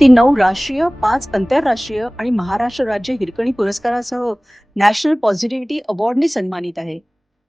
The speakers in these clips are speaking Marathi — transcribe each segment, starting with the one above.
ती 9 राष्ट्रीय, 5 आंतरराष्ट्रीय आणि महाराष्ट्र राज्य हिरकणी पुरस्कारासह नॅशनल पॉझिटिव्हिटी अवॉर्डने सन्मानित आहे.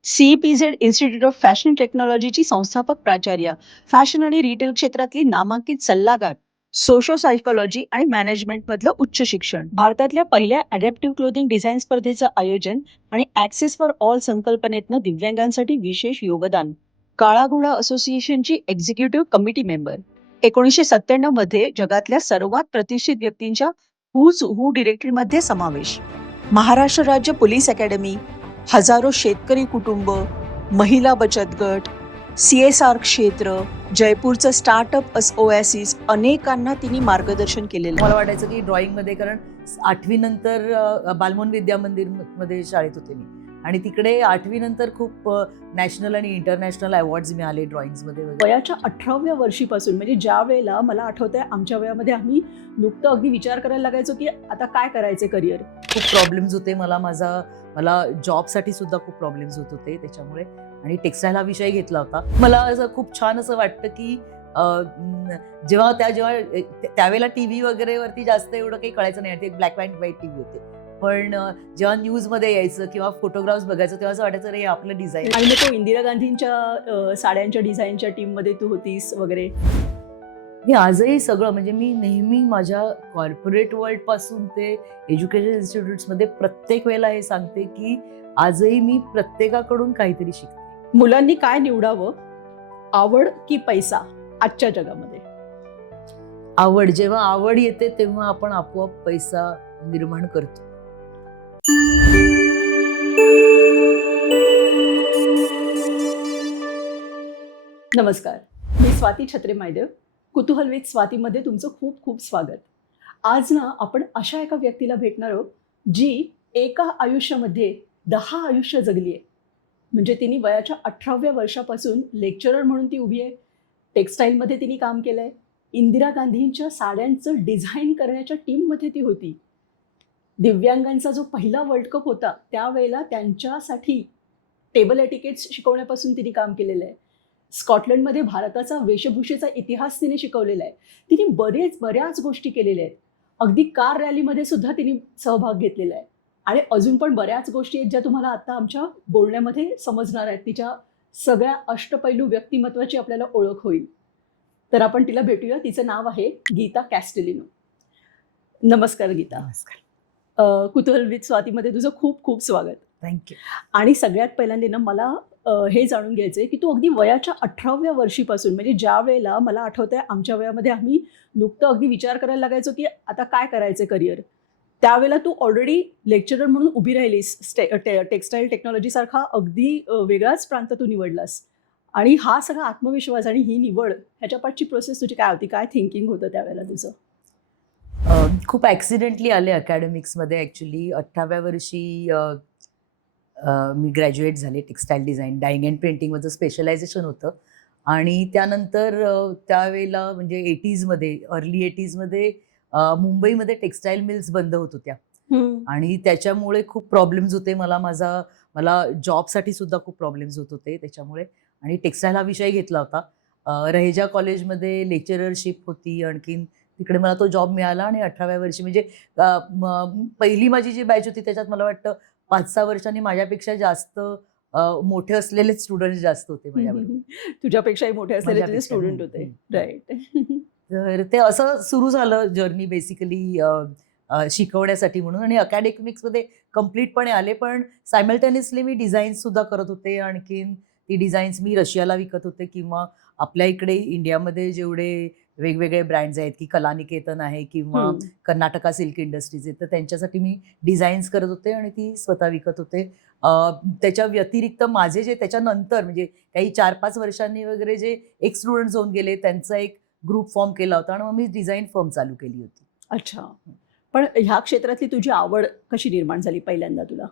CPZ इन्स्टिट्यूट ऑफ फॅशन टेक्नॉलॉजीची संस्थापक प्राचार्य, फॅशन आणि रिटेल क्षेत्रातली नामांकित सल्लागार, सोशो सायकोलॉजी आणि मॅनेजमेंट मधलं उच्च शिक्षण, भारतातल्या पहिल्या अडॅप्टिव्ह क्लोथिंग डिझाईन स्पर्धेचं आयोजन आणि ऍक्सेस फॉर ऑल संकल्पनेतनं दिव्यांगांसाठी विशेष योगदान, काळा घोडा असोसिएशनची एक्झिक्युटिव्ह कमिटी मेंबर. 1997 मध्ये जगातल्या सर्वात प्रतिष्ठित व्यक्तींच्या हुज हू डिरेक्टरीमध्ये समावेश. महाराष्ट्र राज्य पोलीस अकॅडमी, हजारो शेतकरी कुटुंब, महिला बचत गट, CSR क्षेत्र, जयपूरचं स्टार्टअप ओएसिस, अनेकांना तिने मार्गदर्शन केलेलं मला आहे. वाटायचं की ड्रॉइंगमध्ये, कारण 8वी नंतर बालमोहन विद्या मंदिरमध्ये शाळेत होते मी, आणि तिकडे 8वी नंतर खूप नॅशनल आणि इंटरनॅशनल अवॉर्ड्स मिळाले ड्रॉइंग्समध्ये वगैरे. वयाच्या 18व्या वर्षीपासून, म्हणजे ज्या वेळेला मला आठवतंय आमच्या वयामध्ये आम्ही नुकतं अगदी विचार करायला लागायचो की आता काय करायचं करिअर. खूप प्रॉब्लेम्स होते मला जॉबसाठी सुद्धा खूप प्रॉब्लेम्स होत होते त्याच्यामुळे, आणि टेक्स्टाईल हा विषय घेतला होता. मला असं खूप छान असं वाटतं की जेव्हा त्यावेळेला टीव्ही वगैरे वरती जास्त एवढं काही कळायचं नाही, ते ब्लॅक अँड व्हाईट टीव्ही होते, पण जेव्हा न्यूजमध्ये यायचं किंवा फोटोग्राफ्स बघायचं तेव्हा असं वाटायचं रे आपलं डिझाईन. आणि मग तो इंदिरा गांधींच्या साड्यांच्या डिझाईनच्या टीम मध्ये तू होतीस वगैरे. मी आजही सगळं, म्हणजे मी नेहमी माझ्या कॉर्पोरेट वर्ल्ड पासून ते एज्युकेशन इन्स्टिट्यूट्समध्ये प्रत्येक वेळेला हे सांगते की आजही मी प्रत्येकाकडून काहीतरी शिकते. मुलांनी काय निवडावं, आवड की पैसा आजच्या जगामध्ये? आवड. जेव्हा आवड येते तेव्हा आपण आपोआप पैसा निर्माण करतो. नमस्कार, मी स्वाती छत्रे मायदेव. कुतूहल विथ स्वातीमध्ये तुमचं खूप खूप स्वागत. आज ना आपण अशा एका व्यक्तीला भेटणार आहोत जी एका आयुष्यामध्ये 10 आयुष्य जगली आहे. म्हणजे तिने वयाच्या 18व्या वर्षापासून लेक्चरर म्हणून ती उभी आहे. टेक्स्टाईलमध्ये तिने काम केलंय. इंदिरा गांधींच्या साड्यांचं डिझाईन करण्याच्या टीममध्ये ती होती. दिव्यांगांचा जो पहिला वर्ल्ड कप होता त्यावेळेला त्यांच्यासाठी टेबल एटिकेट्स शिकवण्यापासून तिने काम केलेलं आहे. स्कॉटलंडमध्ये भारताचा वेशभूषेचा इतिहास तिने शिकवलेला आहे. तिने बऱ्याच गोष्टी केलेल्या आहेत. अगदी कार रॅलीमध्ये सुद्धा तिने सहभाग घेतलेला आहे. आणि अजून पण बऱ्याच गोष्टी आहेत ज्या तुम्हाला आता आमच्या बोलण्यामध्ये समजणार आहेत. तिच्या सगळ्या अष्टपैलू व्यक्तिमत्वाची आपल्याला ओळख होईल. तर आपण तिला भेटूया. तिचं नाव आहे गीता कॅस्टेलिनो. नमस्कार गीता. नमस्कार. कुतूहल विथ स्वातीमध्ये तुझं खूप खूप स्वागत. थँक्यू. आणि सगळ्यात पहिल्यांदा ना मला हे जाणून घ्यायचंय की तू अगदी वयाच्या 18व्या वर्षीपासून, म्हणजे ज्या वेळेला मला आठवतंय आमच्या वयामध्ये आम्ही नुकतं अगदी विचार करायला लागायचो की आता काय करायचं करिअर, त्यावेळेला तू ऑलरेडी लेक्चरर म्हणून उभी राहिलीस. टेक्स्टाईल टेक्नॉलॉजी सारखा अगदी वेगळाच प्रांत तू निवडलास. आणि हा सगळा आत्मविश्वास आणि ही निवड, ह्याच्या पाठची प्रोसेस तुझी काय होती? काय थिंकिंग होतं त्यावेळेला तुझं? खूप ॲक्सिडेंटली आले अकॅडमिक्समध्ये. ॲक्च्युली 18व्या वर्षी मी ग्रॅज्युएट झाले. टेक्स्टाईल डिझाईन, डाईंग अँड प्रिंटिंगमध्ये स्पेशलायझेशन होतं. आणि त्यानंतर त्यावेळेला म्हणजे 80sमध्ये, अर्ली 80sमध्ये मुंबईमध्ये टेक्स्टाईल मिल्स बंद होत होत्या, आणि त्याच्यामुळे खूप प्रॉब्लेम्स होते. मला जॉबसाठी सुद्धा खूप प्रॉब्लेम्स होत होते त्याच्यामुळे, आणि टेक्स्टाईल हा विषय घेतला होता. रहेजा कॉलेजमध्ये लेक्चररशिप होती, आणखीन तिकडे मला तो जॉब मिळाला. आणि 18व्या वर्षी म्हणजे पहिली माझी जी बॅच होती त्याच्यात मला वाटतं 5-6 वर्षांनी माझ्यापेक्षा जास्त मोठे असलेले स्टुडंट जास्त होते माझ्याबरोबर. तुझ्यापेक्षाही मोठे असलेले तुझे माझ्यापेक्षा. स्टुडंट होते. राईट. तर ते असं सुरू झालं जर्नी बेसिकली शिकवण्यासाठी म्हणून, आणि अकॅडमिक्समध्ये कम्प्लीटपणे आले. पण सायमल्टेनियसली मी डिझाईन्स सुद्धा करत होते. आणखीन ती डिझाईन्स मी रशियाला विकत होते, किंवा आपल्या इकडे इंडियामध्ये जेवढे वेगवेगळे ब्रँड्स आहेत की कलानिकेतन आहे किंवा कर्नाटका सिल्क इंडस्ट्रीज आहेत, तर त्यांच्यासाठी मी डिझाईन्स करत होते आणि ती स्वतः विकत होते. त्याच्या व्यतिरिक्त माझे जे त्याच्यानंतर म्हणजे काही 4-5 वर्षांनी वगैरे जे एक स्टुडंट्स होऊन गेले, त्यांचा एक ग्रुप फॉर्म केला होता आणि मग मी डिझाईन फर्म चालू केली होती. अच्छा. पण ह्या क्षेत्रातली तुझी आवड कशी निर्माण झाली पहिल्यांदा तुला?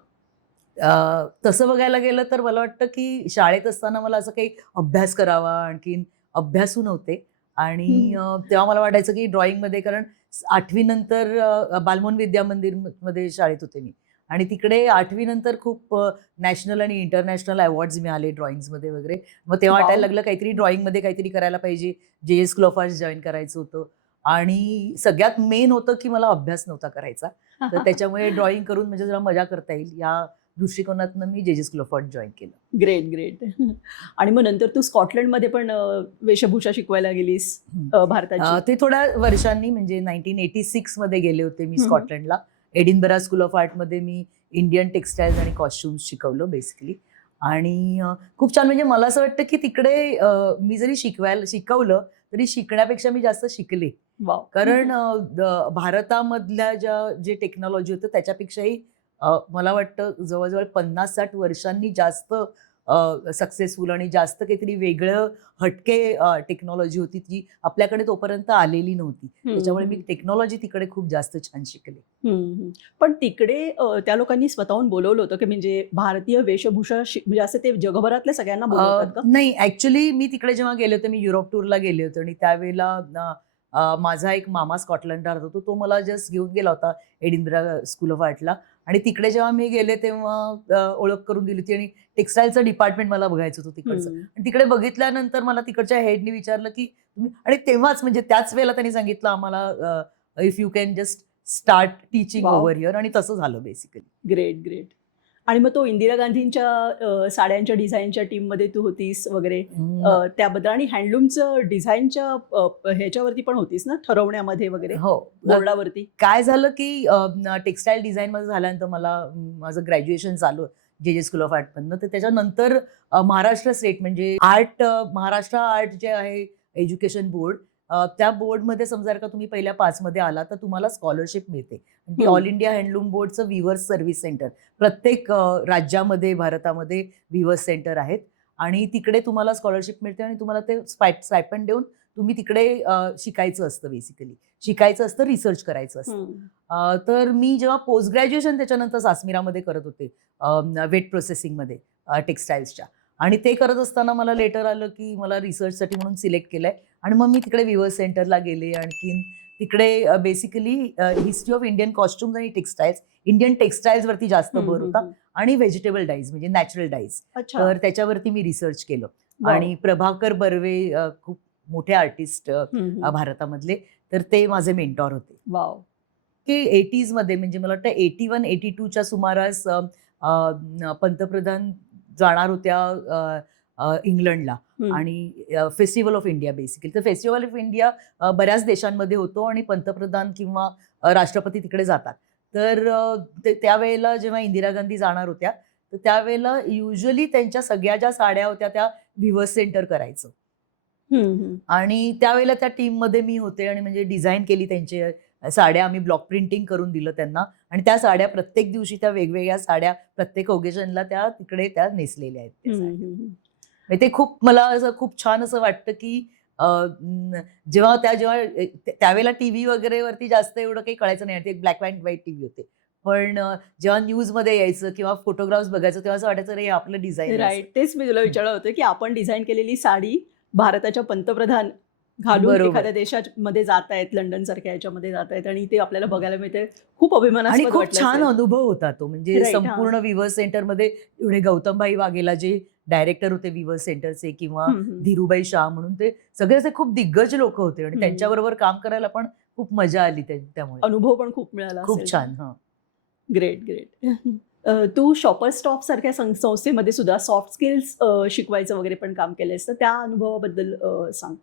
तसं बघायला गेलं तर मला वाटतं की शाळेत असताना मला असं काही अभ्यास करावा, आणखीन अभ्यासू नव्हते. आणि तेव्हा मला वाटायचं की ड्रॉइंगमध्ये, कारण 8वी नंतर बालमोहन विद्या मंदिरमध्ये शाळेत होते मी, आणि तिकडे 8वी नंतर खूप नॅशनल आणि इंटरनॅशनल अवॉर्ड्स मिळाले ड्रॉइंग्समध्ये वगैरे. मग तेव्हा वाटायला लागलं काहीतरी ड्रॉइंगमध्ये काहीतरी करायला पाहिजे. JS क्लोफार्स जॉईन करायचं होतं. आणि सगळ्यात मेन होतं की मला अभ्यास नव्हता करायचा, तर त्याच्यामुळे ड्रॉइंग करून म्हणजे जरा मजा करता येईल या दृष्टिकोनातनं मी जे स्कूल ऑफ आर्ट जॉईन केलं. Great great. आणि मग नंतर तू स्कॉटलंडमध्ये पण वेशभूषा शिकवायला गेलीस भारताची. ते थोड्या वर्षांनी म्हणजे 1986 मध्ये गेले होते मी हम्म. स्कॉटलंडला. एडिनबरा स्कूल ऑफ आर्टमध्ये मी इंडियन टेक्सटाईल्स आणि कॉस्ट्युम्स शिकवलं बेसिकली. आणि खूप छान, म्हणजे मला असं वाटतं की तिकडे मी जरी शिकवलं तरी शिकण्यापेक्षा मी जास्त शिकले. वाव. कारण भारतामधल्या जे टेक्नॉलॉजी होतं त्याच्यापेक्षाही मला वाटतं जवळजवळ 50-60 वर्षांनी जास्त सक्सेसफुल आणि जास्त काहीतरी वेगळं हटके टेक्नॉलॉजी होती जी आपल्याकडे तोपर्यंत आलेली नव्हती. त्याच्यामुळे मी टेक्नॉलॉजी तिकडे खूप जास्त छान शिकले. पण तिकडे त्या लोकांनी स्वतःहून बोलवलं होतं की म्हणजे भारतीय वेशभूषा म्हणजे असं ते जगभरातल्या सगळ्यांना बोलवतात का? नाही, ऍक्च्युली मी तिकडे जेव्हा गेले होते, मी युरोप टूरला गेले होते आणि त्यावेळेला माझा एक मामा स्कॉटलंडला राहत होतो, तो मला जस्ट घेऊन गेला होता एडिनबरा स्कूल ऑफ आर्टला. आणि तिकडे जेव्हा मी गेले तेव्हा ओळख करून दिली होती आणि टेक्सटाईलचं डिपार्टमेंट मला बघायचं होतं तिकडचं. आणि तिकडे बघितल्यानंतर मला तिकडच्या हेडनी विचारलं की तुम्ही, आणि तेव्हाच म्हणजे त्याच वेळेला त्यांनी सांगितलं आम्हाला if you can just start teaching Wow. Over here, आणि तसं झालं बेसिकली. Great great. आणि मग तो इंदिरा गांधींच्या साड्यांच्या डिझाईनच्या टीममध्ये तू होतीस वगैरे त्याबद्दल, आणि हँडलूमचं डिझाईनच्या ह्याच्यावरती पण होतीस ना, ठरवण्यामध्ये वगैरे हो. बोर्डावरती. काय झालं की टेक्सटाईल डिझाईन मध्ये झाल्यानंतर मला माझं ग्रॅज्युएशन चालू जे स्कूल ऑफ आर्टमधनं, तर त्याच्यानंतर महाराष्ट्र स्टेट म्हणजे महाराष्ट्र आर्ट जे आहे एज्युकेशन बोर्ड, त्या बोर्डमध्ये समजा का तुम्ही पहिल्या 5 मध्ये आला तर तुम्हाला स्कॉलरशिप मिळते. ती ऑल इंडिया हँडलूम बोर्डचं विवर्स सर्व्हिस सेंटर, प्रत्येक राज्यामध्ये भारतामध्ये विवर्स सेंटर आहेत आणि तिकडे तुम्हाला स्कॉलरशिप मिळते आणि तुम्हाला ते स्टायपेंड देऊन तुम्ही तिकडे शिकायचं असतं, बेसिकली शिकायचं असतं, रिसर्च करायचं असतं. तर मी जेव्हा पोस्ट ग्रॅज्युएशन त्याच्यानंतर सासमिरामध्ये करत होते वेट प्रोसेसिंगमध्ये टेक्सटाईल्सच्या, आणि ते करत असताना मला लेटर आलं की मला रिसर्चसाठी म्हणून सिलेक्ट केलंय. आणि मग मी तिकडे विवर्स सेंटरला गेले. आणखीन तिकडे basically history of Indian costumes आणि टेक्सटाईल्स, इंडियन टेक्सटाईल्स वरती जास्त भर होता आणि व्हेजिटेबल डाईज म्हणजे नॅचरल डाईज, तर त्याच्यावरती मी रिसर्च केलं. आणि प्रभाकर बर्वे खूप मोठे आर्टिस्ट भारतामधले, तर ते माझे मेंटॉर होते. वाव. की 80s मध्ये म्हणजे मला वाटतं 81-82च्या सुमारास पंतप्रधान जाणार होत्या इंग्लंडला आणि फेस्टिवल ऑफ इंडिया बेसिकली. तर फेस्टिवल ऑफ इंडिया बऱ्याच देशांमध्ये होतो आणि पंतप्रधान किंवा राष्ट्रपती तिकडे जातात. तर त्यावेळेला जेव्हा इंदिरा गांधी जाणार होत्या तर त्यावेळेला युजली त्यांच्या सगळ्या ज्या साड्या होत्या त्या विवर्स सेंटर करायचं. आणि त्यावेळेला त्या टीममध्ये मी होते आणि म्हणजे डिझाईन केली त्यांची साड्या, आम्ही ब्लॉक प्रिंटिंग करून दिलं त्यांना. आणि त्या साड्या प्रत्येक दिवशी, त्या वेगवेगळ्या साड्या प्रत्येक ओकेजनला त्या तिकडे त्या नेसलेल्या आहेत. ते खूप मला असं खूप छान असं वाटतं की जेव्हा त्यावेळेला टीव्ही वगैरे वरती जास्त एवढं काही कळायचं नाही, ते ब्लॅक अँड व्हाईट टीव्ही होते. पण जेव्हा न्यूज मध्ये यायचं किंवा फोटोग्राफ्स बघायचं तेव्हा असं वाटायचं रे आपलं डिझाईन. राईट, तेच मी तुला विचारलं होतं की आपण डिझाईन केलेली साडी भारताच्या पंतप्रधान घालून एखाद्या देशामध्ये जात आहेत, लंडन सारख्या याच्यामध्ये जात आहेत आणि ते आपल्याला बघायला मिळते. खूप अभिमानास्पद आणि खूप छान अनुभव होता तो. म्हणजे संपूर्ण विवर्स सेंटरमध्ये एवढे गौतमभाई वाघेला जे डायरेक्टर होते विवर्स सेंटरचे, किंवा धीरूभाई शाह म्हणून, ते सगळे असे खूप दिग्गज लोक होते आणि त्यांच्याबरोबर काम करायला पण खूप मजा आली. त्यामुळे अनुभव पण खूप मिळाला. खूप छान. Great great. तू शॉपर स्टॉप सारख्या संस्थेमध्ये सुद्धा सॉफ्ट स्किल्स शिकवायचं वगैरे पण काम केलंयस, तर त्या अनुभवाबद्दल सांग.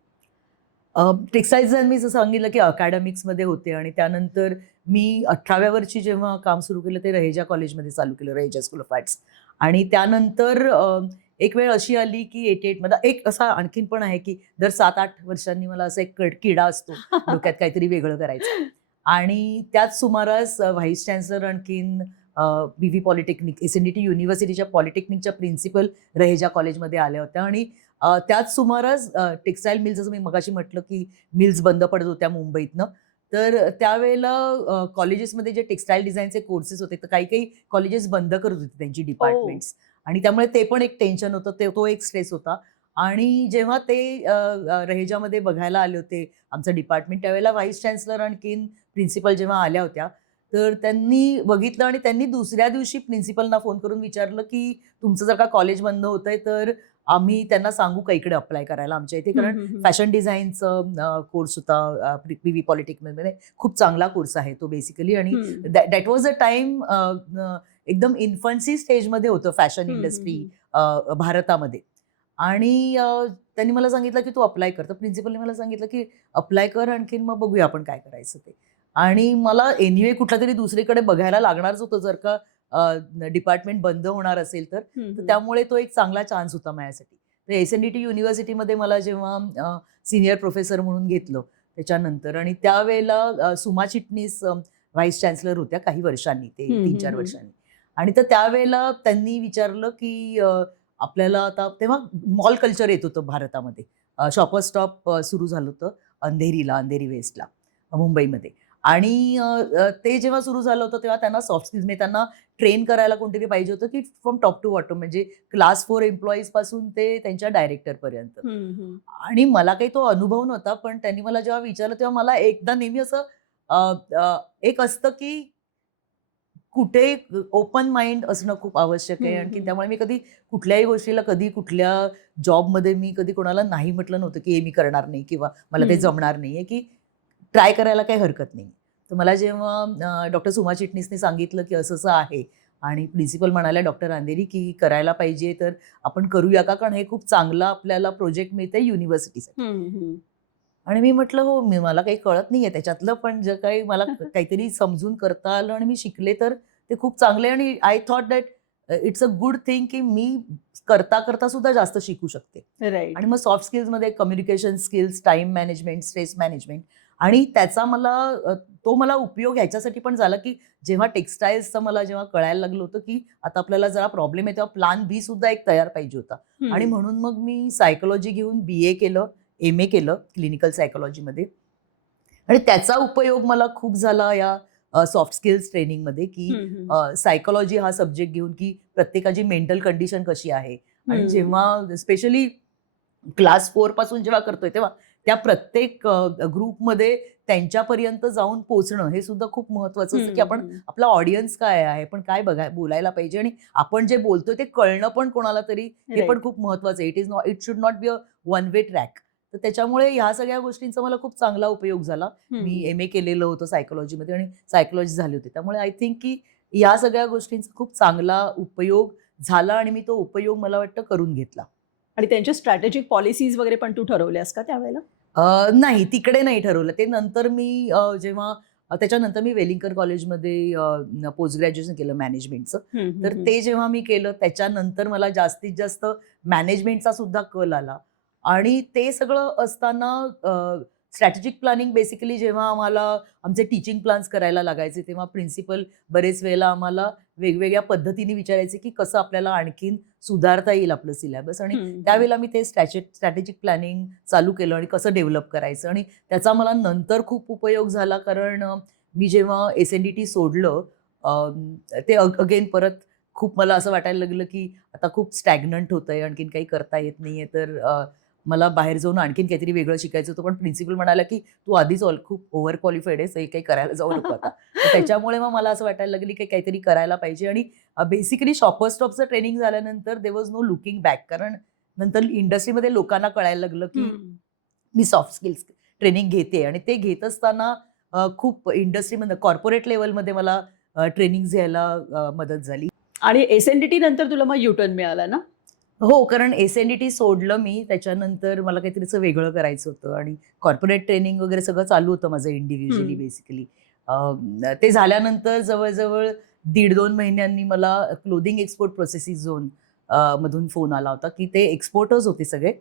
टेक्सटाईल्स मी जसं सांगितलं की अकॅडमिक्समध्ये होते आणि त्यानंतर मी 18व्या वर्षी जेव्हा काम सुरू केलं ते रहेजा कॉलेजमध्ये चालू केलं, रहेजा स्कूल ऑफ आर्ट्स. आणि त्यानंतर एक वेळ अशी आली की 88 मध्ये एक असा आणखीन पण आहे की दर 7-8 वर्षांनी मला असा एक किडा असतो डोक्यात काहीतरी वेगळं करायचं. आणि त्याच सुमारास व्हाईस चान्सलर आणखीन BV पॉलिटेक्निक, SNDT युनिव्हर्सिटीच्या पॉलिटेक्निकच्या प्रिन्सिपल रहेजा कॉलेजमध्ये आल्या होत्या. आणि त्याच सुमारास टेक्सटाईल मिल्स, जसं मी मगाशी म्हटलं की मिल्स बंद पडत होत्या मुंबईतनं, तर त्यावेळेला कॉलेजेसमध्ये जे टेक्सटाईल डिझाईनचे कोर्सेस होते तर काही कॉलेजेस बंद करत होते त्यांची डिपार्टमेंट्स. आणि त्यामुळे ते पण एक टेन्शन होतं, तो एक स्ट्रेस होता. आणि जेव्हा ते रहेजामध्ये बघायला आले होते आमचं डिपार्टमेंट, त्यावेळेला व्हाईस चान्सलर आणखीन प्रिन्सिपल जेव्हा आल्या होत्या तर त्यांनी बघितलं आणि त्यांनी दुसऱ्या दिवशी प्रिन्सिपलना फोन करून विचारलं की तुमचं जर का कॉलेज बंद होतंय तर आम्ही त्यांना सांगू का इकडे अप्लाय करायला आमच्या इथे, कारण फॅशन डिझाईनचं कोर्स होता पीव्ही पॉलिटेक्निकमध्ये. खूप चांगला कोर्स आहे तो बेसिकली. आणि दॅट वॉज अ टाइम एकदम इन्फन्सी स्टेजमध्ये होतं फॅशन इंडस्ट्री भारतामध्ये. आणि त्यांनी मला सांगितलं की तू अप्लाय कर. तर प्रिन्सिपलने मला सांगितलं की अप्लाय कर, आणखीन मग बघूया आपण काय करायचं ते. आणि मला एनिवे कुठला तरी दुसरीकडे बघायला लागणारच होतं जर का डिपार्टमेंट बंद होणार असेल तर. त्यामुळे तो एक चांगला चान्स होता माझ्यासाठी. तर एसएनडीटी युनिव्हर्सिटीमध्ये मला जेव्हा सिनियर प्रोफेसर म्हणून घेतलं त्याच्यानंतर, आणि त्यावेळेला सुमा चिटणीस व्हाईस चान्सलर होत्या काही वर्षांनी, ते 3-4 वर्षांनी. आणि तर त्यावेळेला त्यांनी विचारलं की आपल्याला आता तेव्हा मॉल कल्चर येत होतं भारतामध्ये. शॉपर स्टॉप सुरू झालं होतं अंधेरी वेस्टला मुंबईमध्ये. आणि ते जेव्हा सुरू झालं होतं तेव्हा त्यांना सॉफ्ट स्किल्स म्हणजे त्यांना ट्रेन करायला कोणतरी पाहिजे होतं की फ्रॉम टॉप टू बॉटम, म्हणजे क्लास 4 एम्प्लॉईज पासून ते त्यांच्या डायरेक्टरपर्यंत. आणि मला काही तो अनुभव नव्हता, पण त्यांनी मला जेव्हा विचारलं तेव्हा मला एकदा नेहमी असं एक असतं की कुठे ओपन माइंड असणं खूप आवश्यक आहे. आणखी त्यामुळे मी कधी कुठल्याही गोष्टीला, कधी कुठल्या जॉबमध्ये मी कधी कोणाला नाही म्हटलं नव्हतं की हे मी करणार नाही किंवा मला ते जमणार नाहीये, की ट्राय करायला काही हरकत नाही. तर मला जेव्हा डॉक्टर सुमा चिटणीसने सांगितलं की असं असं आहे, आणि प्रिन्सिपल म्हणाल्या डॉक्टर अंधेरी की करायला पाहिजे तर आपण करूया का, कारण हे खूप चांगलं आपल्याला प्रोजेक्ट मिळतंय युनिव्हर्सिटीसाठी. आणि मी म्हटलं हो, मला काही कळत नाहीये त्याच्यातलं, पण जे काही मला काहीतरी समजून करता आलं आणि मी शिकले तर ते खूप चांगले. आणि I thought that it's a good thing की मी करता करता सुद्धा जास्त शिकू शकते. राईट. आणि मग सॉफ्ट स्किल्समध्ये communication skills, time management, stress management. आणि त्याचा तो मला उपयोग ह्याच्यासाठी पण झाला की जेव्हा टेक्सटाईल्सचं मला जेव्हा कळायला लागलं होतं की आता आपल्याला जरा प्रॉब्लेम आहे, तेव्हा प्लॅन बी सुद्धा एक तयार पाहिजे होता. आणि म्हणून मग मी सायकोलॉजी घेऊन BA केलं, MA केलं क्लिनिकल सायकोलॉजीमध्ये. आणि त्याचा उपयोग मला खूप झाला या सॉफ्ट स्किल्स ट्रेनिंगमध्ये, की सायकोलॉजी हा सब्जेक्ट घेऊन की प्रत्येकाची मेंटल कंडिशन कशी आहे. आणि जेव्हा स्पेशली क्लास 4 पासून जेव्हा करतोय तेव्हा त्या प्रत्येक ग्रुपमध्ये त्यांच्यापर्यंत जाऊन पोहोचणं हे सुद्धा खूप महत्वाचं असतं, की आपण आपला ऑडियन्स काय आहे, पण काय बोलायला पाहिजे, आणि आपण जे बोलतोय ते कळणं पण कोणाला तरी हे पण खूप महत्वाचं आहे. It should not be a one way track. तर त्याच्यामुळे ह्या सगळ्या गोष्टींचा मला खूप चांगला उपयोग झाला. मी MA केलेलं होतं सायकोलॉजीमध्ये आणि सायकोलॉजी झाली होती. त्यामुळे आय थिंक की या सगळ्या गोष्टींचा खूप चांगला उपयोग झाला आणि मी तो उपयोग मला वाटतं करून घेतला. आणि त्यांच्या स्ट्रॅटेजिक पॉलिसीज वगैरे पण तू ठरवल्यास का त्यावेळेला? नाही, तिकडे नाही ठरवलं. ते नंतर मी जेव्हा त्याच्यानंतर मी वेलिंगकर कॉलेजमध्ये पोस्ट ग्रॅज्युएशन केलं मॅनेजमेंटचं. तर ते जेव्हा मी केलं त्याच्यानंतर मला जास्तीत जास्त मॅनेजमेंटचा सुद्धा कल आला. आणि ते सगळं असताना स्ट्रॅटेजिक प्लॅनिंग बेसिकली जेव्हा आम्हाला आमचे टीचिंग प्लॅन्स करायला लागायचे, तेव्हा प्रिन्सिपल बरेच वेळेला आम्हाला वेगवेगळ्या पद्धतीने विचारायचे, की कसं आपल्याला आणखीन सुधारता येईल आपलं सिलेबस. आणि त्यावेळेला मी ते स्ट्रॅटेजिक प्लॅनिंग चालू केलं आणि कसं डेव्हलप करायचं. आणि त्याचा मला नंतर खूप उपयोग झाला, कारण मी जेव्हा SNDT सोडलं ते अगेन परत खूप मला असं वाटायला लागलं, की आता खूप स्टॅग्नंट होतंय, आणखीन काही करता येत नाहीये, तर मला बाहेर जाऊन आणखीन काहीतरी वेगळं शिकायचं होतं. पण प्रिन्सिपल म्हणाला, की "तू आधीच खूप ओव्हर क्वालिफाईड आहेस, हे काही करायला जाऊ नको आता." तर त्याच्यामुळे मग मला असं वाटायला लागलं, की काहीतरी करायला पाहिजे. आणि बेसिकली शॉपर स्टॉपचं ट्रेनिंग झाल्यानंतर there was no looking back, कारण नंतर इंडस्ट्रीमध्ये लोकांना कळायला लागलं, की मी सॉफ्ट स्किल्स ट्रेनिंग घेते. आणि ते घेत असताना खूप इंडस्ट्रीमध्ये कॉर्पोरेट लेव्हलमध्ये मला ट्रेनिंग घ्यायला मदत झाली. आणि SNDT नंतर तुला मग युटर्न मिळाला ना? हो, कारण SNDT सोडलं मी. त्याच्यानंतर मला काहीतरी असं वेगळं करायचं होतं आणि कॉर्पोरेट ट्रेनिंग वगैरे सगळं चालू होतं माझं इंडिव्हिज्युअली बेसिकली. ते झाल्यानंतर जवळ-जवळ 1.5-2 महिन्यांनी मला क्लोथिंग एक्सपोर्ट प्रोसेसिंग झोन मधून फोन आला होता, की ते एक्सपोर्टर्स होते सगळे,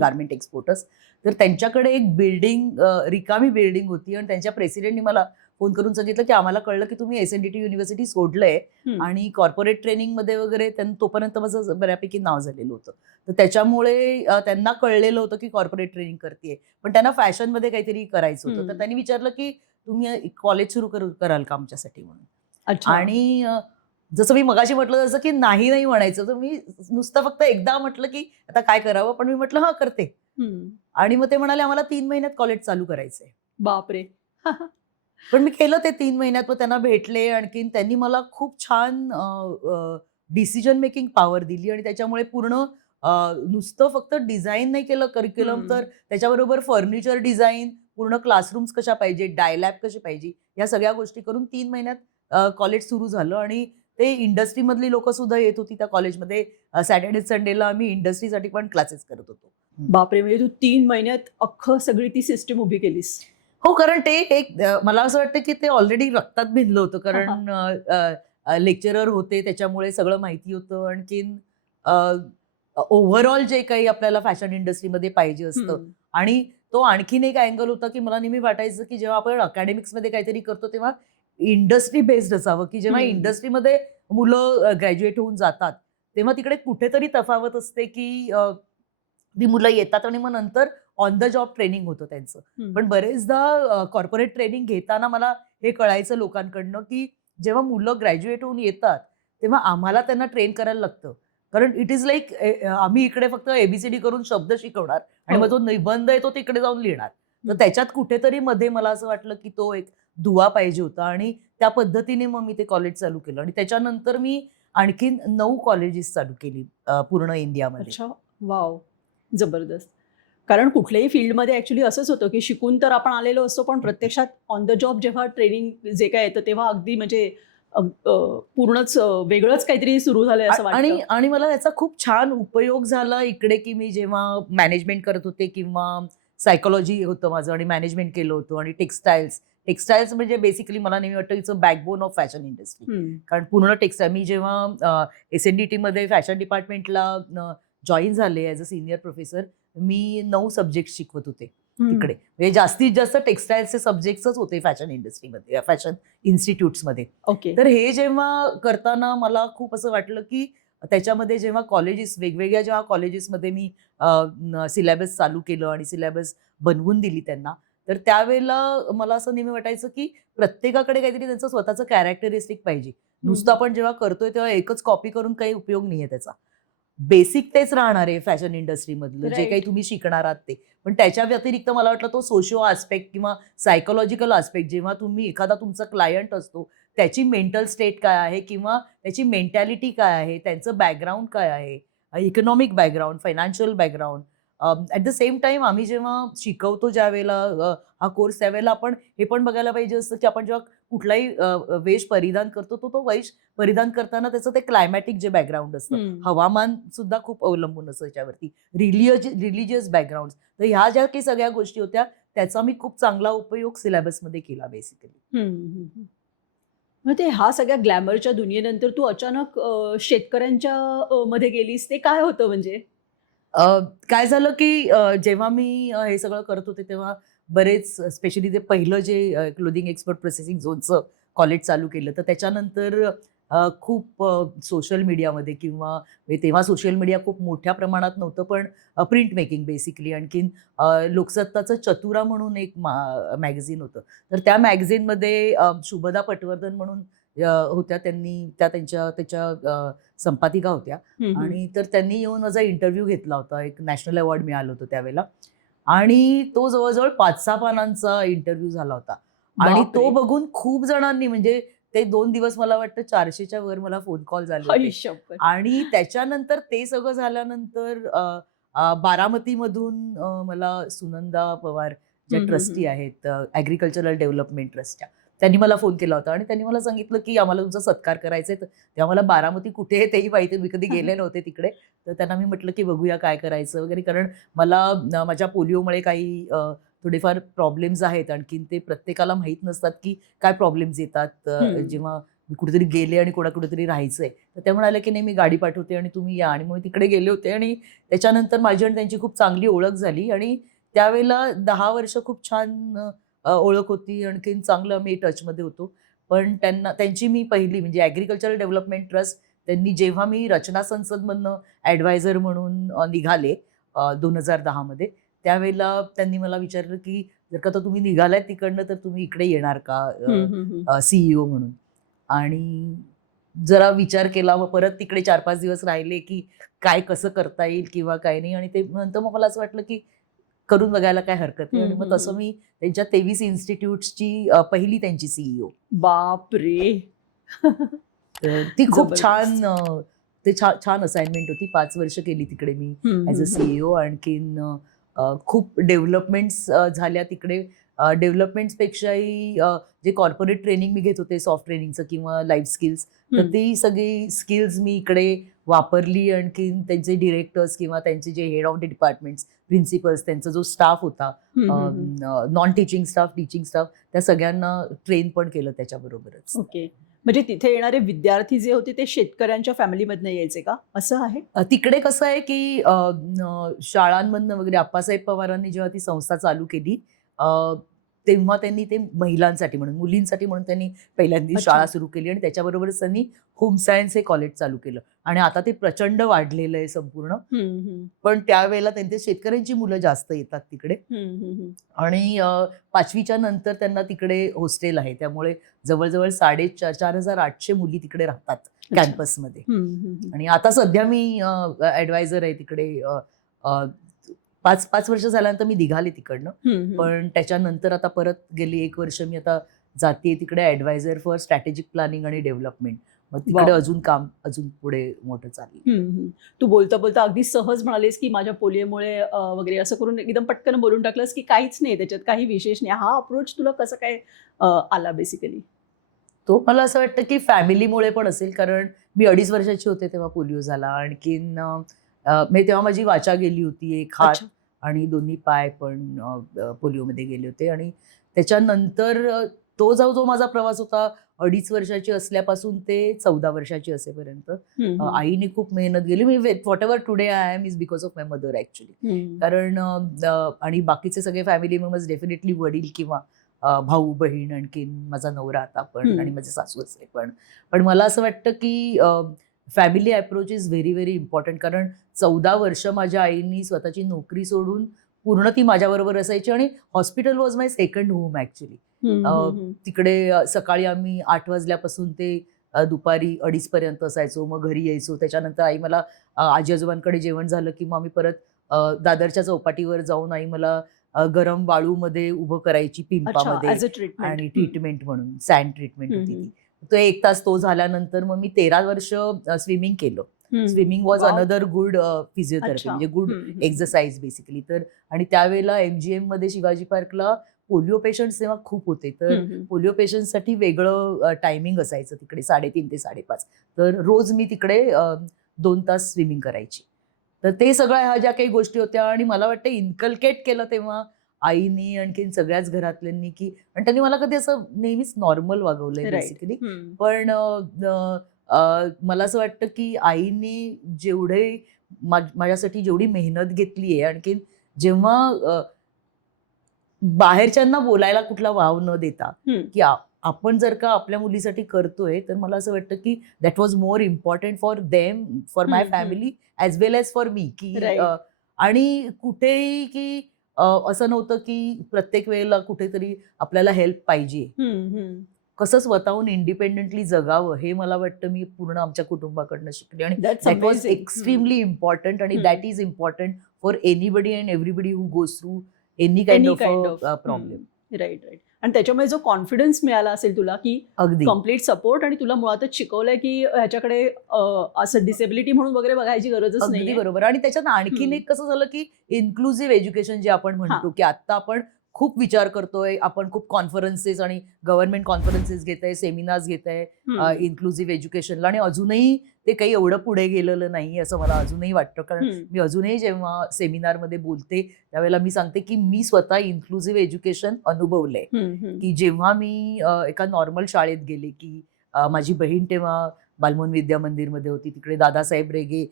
गारमेंट एक्सपोर्टर्स. तर त्यांच्याकडे एक बिल्डिंग, रिकामी बिल्डिंग होती आणि त्यांच्या प्रेसिडेंटनी मला फोन करून सांगितलं, की आम्हाला कळलं की तुम्ही SNDT युनिव्हर्सिटी सोडलंय आणि कॉर्पोरेट ट्रेनिंगमध्ये वगैरे तोपर्यंत माझं बऱ्यापैकी नाव झालेलं होतं. तर त्याच्यामुळे त्यांना कळलेलं होतं की कॉर्पोरेट ट्रेनिंग करतेय. पण त्यांना फॅशनमध्ये काहीतरी करायचं होतं. तर त्यांनी विचारलं, की तुम्ही कॉलेज सुरू कराल का आमच्यासाठी म्हणून. अच्छा. आणि जसं मी मगाशी म्हटलं तसं, की नाही, नाही म्हणायचं. तर मी नुसतं फक्त एकदा म्हटलं, की आता काय करावं? पण मी म्हटलं, "हां, करते." आणि मग ते म्हणाले, "आम्हाला 3 महिन्यात कॉलेज चालू करायचंय." बापरे! पण मी केलं ते 3 महिन्यात. मग त्यांना भेटले. आणखीन त्यांनी मला खूप छान डिसिजन मेकिंग पॉवर दिली आणि त्याच्यामुळे पूर्ण नुसतं फक्त डिझाईन नाही केलं करिक्युलम, हम्म. तर त्याच्याबरोबर फर्निचर डिझाईन, पूर्ण क्लासरूम्स कशा पाहिजे, डायलॅब कसे पाहिजे, या सगळ्या गोष्टी करून 3 महिन्यात कॉलेज सुरू झालं. आणि ते इंडस्ट्रीमधली लोक सुद्धा येत होती त्या कॉलेजमध्ये. सॅटर्डे संडेला आम्ही इंडस्ट्रीसाठी पण क्लासेस करत होतो. बापरे, म्हणजे तू 3 महिन्यात अख्खं सगळी ती सिस्टीम उभी केलीस. हो, कारण ते एक मला असं वाटतं की ते ऑलरेडी रक्तात भिनलं होतं. कारण लेक्चरर होते, त्याच्यामुळे सगळं माहिती होतं. आणखीन ओव्हरऑल जे काही आपल्याला फॅशन इंडस्ट्रीमध्ये पाहिजे असतं. हम्म. आणि तो आणखीन एक अँगल होता की मला नेहमी वाटायचं की जेव्हा आपण अकॅडमिक्समध्ये काहीतरी करतो तेव्हा इंडस्ट्री बेस्ड असावं, की जेव्हा हम्म. इंडस्ट्रीमध्ये मुलं ग्रॅज्युएट होऊन जातात तेव्हा तिकडे कुठेतरी तफावत असते की ती मुलं येतात आणि मग नंतर ऑन द जॉब ट्रेनिंग होतं त्यांचं. हम्म. पण बरेचदा कॉर्पोरेट ट्रेनिंग घेताना मला हे कळायचं लोकांकडनं की जेव्हा मुलं ग्रॅज्युएट होऊन येतात तेव्हा आम्हाला त्यांना ट्रेन करायला लागतं. कारण इट इज लाईक आम्ही इकडे फक्त एबीसीडी करून शब्द शिकवणार आणि हो. मग तो निबंध आहे तो तिकडे जाऊन लिहिणार. तर हम्म. त्याच्यात कुठेतरी मध्ये मला असं वाटलं की तो एक दुवा पाहिजे होता. आणि त्या पद्धतीने मग मी ते कॉलेज चालू केलं. आणि त्याच्यानंतर मी आणखीन 9 कॉलेजेस चालू केली पूर्ण इंडियामध्ये. अच्छा, वाव, जबरदस्त. कारण कुठल्याही फील्डमध्ये ऍक्च्युली असंच होतं की शिकून तर आपण आलेलो असतो, पण प्रत्यक्षात ऑन द जॉब जेव्हा ट्रेनिंग जे काय येतं तेव्हा अगदी म्हणजे पूर्णच वेगळंच काहीतरी सुरू झालंय असं आणि वाटतं. आणि मला याचा खूप छान उपयोग झाला इकडे, की मी जेव्हा मॅनेजमेंट करत होते किंवा सायकोलॉजी होतं माझं आणि मॅनेजमेंट केलं होतं. आणि टेक्सटाईल्स म्हणजे बेसिकली मला नेहमी वाटतं it's a backbone of fashion industry. हम्म. कारण पूर्ण टेक्सटाईल मी जेव्हा SNDT मध्ये फॅशन डिपार्टमेंटला जॉईन झाले as a senior professor, me 9 subject शिकवत होते तिकडे. म्हणजे जास्तीत जास्त टेक्सटाईल्सचे सब्जेक्ट्सच होते फॅशन इंडस्ट्रीमध्ये, फॅशन इन्स्टिट्यूट्समध्ये. ओके. तर हे जेव्हा करताना मला खूप असं वाटलं की त्याच्यामध्ये जेव्हा कॉलेजेस वेगवेगळ्या जेव्हा कॉलेजेसमध्ये मी सिलेबस चालू केलं आणि सिलेबस बनवून दिली त्यांना, तर त्यावेळेला मला असं नेहमी वाटायचं की प्रत्येकाकडे काहीतरी त्यांचं स्वतःचं कॅरेक्टरिस्टिक पाहिजे. नुसतं आपण जेव्हा करतोय तेव्हा एकच कॉपी करून काही उपयोग नाहीये त्याचा. बेसिक तेच राहणार आहे फॅशन इंडस्ट्रीमधलं जे काही राईट. तुम्ही शिकणार आहात ते. पण त्याच्या व्यतिरिक्त मला वाटलं तो सोशिओ आस्पेक्ट किंवा सायकोलॉजिकल आस्पेक्ट, जेव्हा तुम्ही एखादा तुमचा क्लायंट असतो त्याची मेंटल स्टेट काय आहे किंवा त्याची मेंटॅलिटी काय आहे, त्यांचं बॅकग्राऊंड काय आहे, economic background, financial background. At the same time आम्ही जेव्हा शिकवतो ज्यावेळेला हा कोर्स, त्यावेळेला आपण हे पण बघायला पाहिजे असतं की आपण जेव्हा कुठलाही वेश परिधान करतो तो वेश परिधान करताना त्याचं ते क्लायमॅटिक जे बॅकग्राऊंड असतं, हवामान सुद्धा खूप अवलंबून असतं याच्यावरती, रिलिजियस बॅकग्राऊंड. तर ह्या ज्या काही सगळ्या गोष्टी होत्या त्याचा मी खूप चांगला उपयोग सिलेबसमध्ये केला बेसिकली. मग ते हा सगळ्या ग्लॅमरच्या दुनियेनंतर तू अचानक शेतकऱ्यांच्या मध्ये गेलीस, ते काय होतं म्हणजे? काय झालं की जेव्हा मी हे सगळं करत होते तेव्हा बरेच स्पेशली ते पहिलं जे क्लोदिंग एक्सपर्ट प्रोसेसिंग झोनचं कॉलेज चालू केलं, तर त्याच्यानंतर खूप सोशल मीडियामध्ये किंवा म्हणजे तेव्हा सोशल मीडिया खूप मोठ्या प्रमाणात नव्हतं, पण प्रिंट मेकिंग बेसिकली. आणखीन लोकसत्ताचं चतुरा म्हणून एक मॅगझिन होतं. तर त्या मॅगझिनमध्ये शुभदा पटवर्धन म्हणून होत्या. त्याच्या संपादिका होत्या. आणि तर त्यांनी येऊन माझा इंटरव्ह्यू घेतला होता. एक नॅशनल अवॉर्ड मिळालं होतं त्यावेळेला. आणि तो जवळ-जवळ 5-6 पानांचा इंटरव्ह्यू झाला होता. आणि तो बापरे! बघून खूप जणांनी, म्हणजे ते 2 दिवस मला वाटतं 400च्या वर मला फोन कॉल झाले आई होते. शप्पथ! आणि त्याच्यानंतर ते सगळं झाल्यानंतर बारामतीमधून मला सुनंदा पवार ज्या ट्रस्टी आहेत ॲग्रीकल्चरल डेव्हलपमेंट ट्रस्टच्या, त्यांनी मला फोन केला होता आणि त्यांनी मला सांगितलं की आम्हाला तुमचा सत्कार करायचा आहे. तर तेव्हा मला बारामती कुठे आहे तेही माहिती, मी कधी गेले नव्हते तिकडे. तर त्यांना मी म्हटलं की बघूया काय करायचं वगैरे, कारण मला माझ्या पोलिओमुळे काही थोडेफार प्रॉब्लेम्स आहेत. आणखीन ते प्रत्येकाला माहीत नसतात की काय प्रॉब्लेम्स येतात जेव्हा मी कुठेतरी गेले आणि कुठेतरी राहायचंय. तर ते म्हणाले की नाही, मी गाडी पाठवते आणि तुम्ही या. आणि मग मी तिकडे गेले होते आणि त्याच्यानंतर माझी आणि त्यांची खूप चांगली ओळख झाली. आणि त्यावेळेला 10 वर्ष खूप छान ओळख होती. आणखीन चांगलं आम्ही टचमध्ये होतो. पण त्यांची मी पहिली म्हणजे ॲग्रीकल्चरल डेव्हलपमेंट ट्रस्ट, त्यांनी जेव्हा मी रचना संसदमधनं ॲडवायझर म्हणून निघाले 2010 मध्ये, त्यावेळेला त्यांनी मला विचारलं की जर का तुम्ही निघालाय तिकडनं तर तुम्ही इकडे येणार का CEO म्हणून. आणि जरा विचार केला. मग परत तिकडे 4-5 दिवस राहिले की काय कसं करता येईल किंवा काय नाही. आणि ते नंतर मग मला असं वाटलं की करून बघायला काय हरकत आहे. आणि मग तसं मी त्यांच्या 23 इन्स्टिट्यूट्सची पहिली त्यांची CEO. बापरे! तर ती खूप छान जबरदस्त. ते छान असाइनमेंट होती. 5 वर्ष केली तिकडे मी ॲज अ CEO. आणखीन खूप डेव्हलपमेंट्स झाल्या तिकडे. डेव्हलपमेंट्सपेक्षाही जे कॉर्पोरेट ट्रेनिंग मी घेत होते, सॉफ्ट ट्रेनिंगचं किंवा लाईफ स्किल्स, तर ती सगळी स्किल्स मी इकडे वापरली. आणखीन त्यांचे डिरेक्टर्स किंवा त्यांचे जे head of the departments, principles, त्यांचा जो स्टाफ होता, non teaching staff, teaching staff, त्या सगळ्यांना ट्रेन पण केलं त्याच्याबरोबरच. ओके. म्हणजे तिथे येणारे विद्यार्थी जे होते ते शेतकऱ्यांच्या फॅमिलीमधनं यायचे का, असं आहे? तिकडे कसं आहे की शाळांमधनं वगैरे आप्पासाहेब पवारांनी जेव्हा ती संस्था चालू केली, तेव्हा त्यांनी ते महिलांसाठी म्हणून, मुलींसाठी म्हणून त्यांनी पहिल्यांदा अच्छा. शाळा सुरू केली. आणि त्याच्याबरोबरच त्यांनी होम सायन्स हे कॉलेज चालू केलं. आणि आता ते प्रचंड वाढलेलं आहे संपूर्ण. पण त्यावेळेला त्यांचे शेतकऱ्यांची मुलं जास्त येतात तिकडे. आणि 5वीच्या नंतर त्यांना तिकडे हॉस्टेल आहे. त्यामुळे जवळजवळ 4,800 मुली तिकडे राहतात कॅम्पसमध्ये. आणि आता सध्या मी ॲडवायझर आहे तिकडे. 5 वर्ष झाल्यानंतर मी निघाले तिकडनं. पण त्याच्यानंतर आता परत गेली 1 वर्ष मी आता जाते तिकडे ॲडवायझर फॉर स्ट्रॅटेजिक प्लॅनिंग आणि डेव्हलपमेंट. मग तिकडे अजून पुढे मोठं चाललं. तू बोलता बोलता अगदी सहज म्हणालीस की माझ्या पोलिओमुळे वगैरे, असं करून एकदम पटकन बोलून टाकलंस की काहीच नाही त्याच्यात, काही विशेष नाही. हा अप्रोच तुला कसं काय आला बेसिकली? तो मला असं वाटतं की फॅमिलीमुळे पण असेल. कारण मी 2.5 वर्षाची होते तेव्हा पोलिओ झाला. आणखीन म्हणजे तेव्हा माझी वाचा गेली होती, एक हात अच्छा. आणि दोन्ही पाय पण पोलिओमध्ये गेले होते. आणि त्याच्यानंतर जो माझा प्रवास होता 2.5 वर्षाची असल्यापासून ते 14 वर्षाची असेपर्यंत, आईने खूप मेहनत केली. मी whatever today I am is because of my mother actually. कारण आणि बाकीचे सगळे फॅमिली मेंबर्स डेफिनेटली वडील किंवा भाऊ बहीण, आणखीन माझा नवरा आता पण, आणि माझे सासू सासरे पण. पण मला असं वाटतं की family approach is very very important. कारण 14 वर्ष माझ्या आईनी स्वतःची नोकरी सोडून पूर्ण ती माझ्याबरोबर असायची. आणि hospital was my second home actually. तिकडे सकाळी आम्ही 8 वाजल्यापासून ते दुपारी 2:30 पर्यंत असायचो. मग घरी यायचो. त्याच्यानंतर आई मला आजी आजोबांकडे जेवण झालं की मग आम्ही परत दादरच्या चौपाटीवर जाऊन आई मला गरम वाळूमध्ये उभं करायची पिंपामध्ये. आणि ट्रीटमेंट म्हणून सँड ट्रीटमेंट होती ती. तो 1 तास तो झाल्यानंतर मग मी 13 वर्ष स्विमिंग केलं. Swimming was another good physiotherapy, म्हणजे गुड एक्सरसाइज बेसिकली. तर आणि त्यावेळेला MGM मध्ये शिवाजी पार्कला पोलिओ पेशंट्स तेव्हा खूप होते. तर पोलिओ पेशंटसाठी वेगळं टायमिंग असायचं तिकडे 3:30 ते 5:30. तर रोज मी तिकडे 2 तास स्विमिंग करायची. तर ते सगळ्या ह्या ज्या काही गोष्टी होत्या, आणि मला वाटतं इन्कल्केट केलं तेव्हा आईनी, आणखीन सगळ्याच घरातल्यांनी, की आणि त्यांनी मला कधी असं नेहमीच नॉर्मल वागवलंय बेसिकली. पण मला असं वाटतं की आईने जेवढे माझ्यासाठी जेवढी मेहनत घेतली आहे, आणखीन जेव्हा बाहेरच्यांना बोलायला कुठला वाव न देता की आपण जर का आपल्या मुलीसाठी करतोय, तर मला असं वाटतं की that was more important for them, for my family as well as for me. की आणि कुठेही की असं नव्हतं की प्रत्येक वेळेला कुठेतरी आपल्याला हेल्प पाहिजे. कसं स्वतःहून इंडिपेंडेंटली जगावं हे मला वाटतं मी पूर्ण आमच्या कुटुंबाकडनं शिकले. आणि दॅट वॉज एक्स्ट्रीमली इम्पॉर्टंट. आणि that is important for anybody and everybody who goes through any kind of problem. Right. आणि त्याच्यामुळे जो कॉन्फिडन्स मिळाला असेल तुला की अगदी कम्प्लीट सपोर्ट, आणि तुला मुळातच शिकवलंय की ह्याच्याकडे असं डिसेबिलिटी म्हणून वगैरे बघायची गरजच नाही. अगदी बरोबर. आणि त्याच्यात आणखीन एक कसं झालं की इन्क्लुझिव्ह एज्युकेशन जे आपण म्हणतो, की आता आपण खूप विचार करतोय, आपण खूप कॉन्फरन्सेस आणि गव्हर्नमेंट कॉन्फरन्सेस घेत आहे, सेमिनार्स घेत आहे इन्क्लुझिव्ह एज्युकेशनला. आणि अजूनही ते काही एवढं पुढे गेलेलं नाही असं मला अजूनही वाटतं. कारण मी अजूनही जेव्हा सेमिनारमध्ये बोलते त्यावेळेला मी सांगते की मी स्वतः इन्क्लुझिव्ह एज्युकेशन अनुभवलंय. की जेव्हा मी एका नॉर्मल शाळेत गेले, की माझी बहीण तेव्हा बालमोहन विद्या मंदिरमध्ये होती. तिकडे दादासाहेब रेगे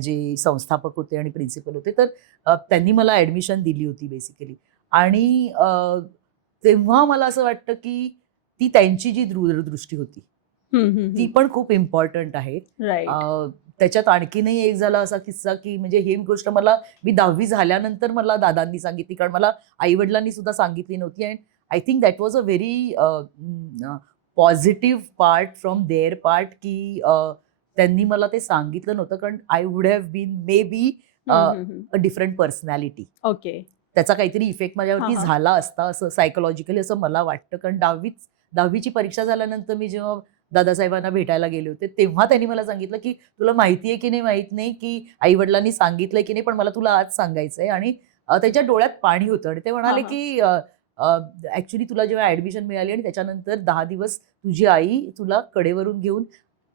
जे संस्थापक होते आणि प्रिन्सिपल होते, तर त्यांनी मला ॲडमिशन दिली होती बेसिकली. आणि तेव्हा मला असं वाटतं की ती त्यांची जी दूरदृष्टी होती ती पण खूप इम्पॉर्टंट आहे. त्याच्यात आणखीनही एक झाला असा किस्सा की म्हणजे ही गोष्ट मी 10वी झाल्यानंतर मला दादांनी सांगितली, कारण मला आई वडिलांनी सुद्धा सांगितली नव्हती. And I think that was a very positive part from their part, की त्यांनी मला ते सांगितलं नव्हतं. कारण I would have been may be a different personality. Okay. त्याचा काहीतरी इफेक्ट माझ्यावरती झाला असता असं सायकोलॉजिकली असं मला वाटतं. कारण 10वीची परीक्षा झाल्यानंतर मी जेव्हा दादासाहेबांना भेटायला गेले होते, तेव्हा त्यांनी मला सांगितलं की तुला माहिती आहे की नाही माहित नाही की आई वडिलांनी सांगितलंय की नाही, पण मला तुला आज सांगायचंय. आणि त्याच्या डोळ्यात पाणी होतं आणि ते म्हणाले हां, हां. की ऍक्च्युली तुला जेव्हा ऍडमिशन मिळाली आणि त्याच्यानंतर 10 दिवस तुझी आई तुला कडेवरून घेऊन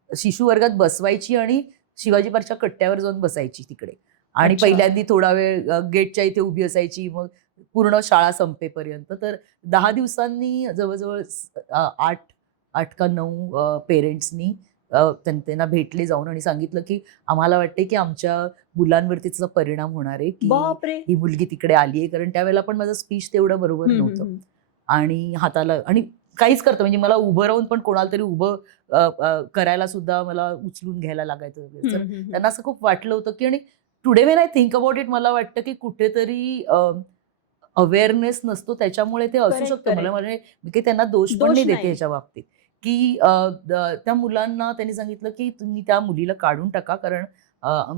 शिशु वर्गात बसवायची आणि शिवाजी पार्कच्या कट्ट्यावर जाऊन बसायची तिकडे. आणि अच्छा. पहिल्यांदा थोडा वेळ गेटच्या इथे उभी असायची, मग पूर्ण शाळा संपेपर्यंत. तर 10 दिवसांनी जवळजवळ 8 का 9 पेरेंट्सनी त्यांना भेटले जाऊन आणि सांगितलं की आम्हाला वाटते की आमच्या मुलांवरती त्याचा परिणाम होणार आहे, की बापरे! ही मुलगी तिकडे आली आहे. कारण त्यावेळेला पण माझं स्पीच तेवढं बरोबर हं, हं, नव्हतं. हं. आणि हाताला आणि काहीच करतं म्हणजे मला उभं राहून पण कोणाला तरी उभं करायला सुद्धा मला उचलून घ्यायला लागायचं वगैरे. हं, तर हं, हं. त्यांना असं खूप वाटलं होतं की आणि today when I think about it मला वाटतं की कुठेतरी अवेअरनेस नसतो त्याच्यामुळे ते असू करेक्ट, शकतं. मला करेक्ट. म्हणजे मी काही त्यांना दोष पण दोष नाही देते नाही. ह्याच्या बाबतीत, की त्या मुलांना त्यांनी सांगितलं की तुम्ही त्या मुलीला काढून टाका, कारण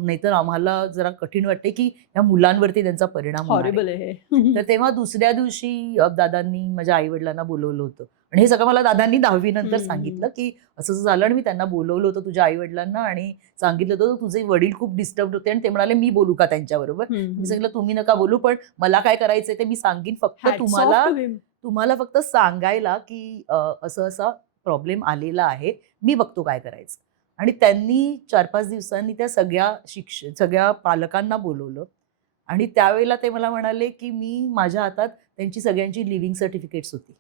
नाहीतर आम्हाला जरा कठीण वाटते की या मुलांवरती त्यांचा परिणाम होणार आहे. हॉरिबल आहे हे. तर तेव्हा दुसऱ्या दिवशी दादांनी माझ्या आई-वडिलांना बोलवलं होतं आणि हे सगळं मला दादांनी 10वी नंतर हं, हं, हं. सांगितलं, की असं-असं झालं आणि मी त्यांना बोलवलं होतं तुझ्या आई-वडिलांना आणि सांगितलं होतं तुझे वडील खूप डिस्टर्ब्ड होते आणि ते म्हणाले मी बोलू का त्यांच्याबरोबर? हं, मी हं. सांगितलं तुम्ही नका बोलू, पण मला काय करायचंय ते मी सांगीन. फक्त हॅट्स ऑफ टू हिम. तुम्हाला फक्त सांगायला, की असं-असा प्रॉब्लेम आलेला आहे. मी बघतो काय करायचं. आणि त्यांनी 4-5 दिवसांनी त्या सगळ्या पालकांना बोलवलं आणि त्यावेळेला ते मला म्हणाले, की मी माझ्या हातात त्यांची सगळ्यांची लिव्हिंग सर्टिफिकेट्स होती.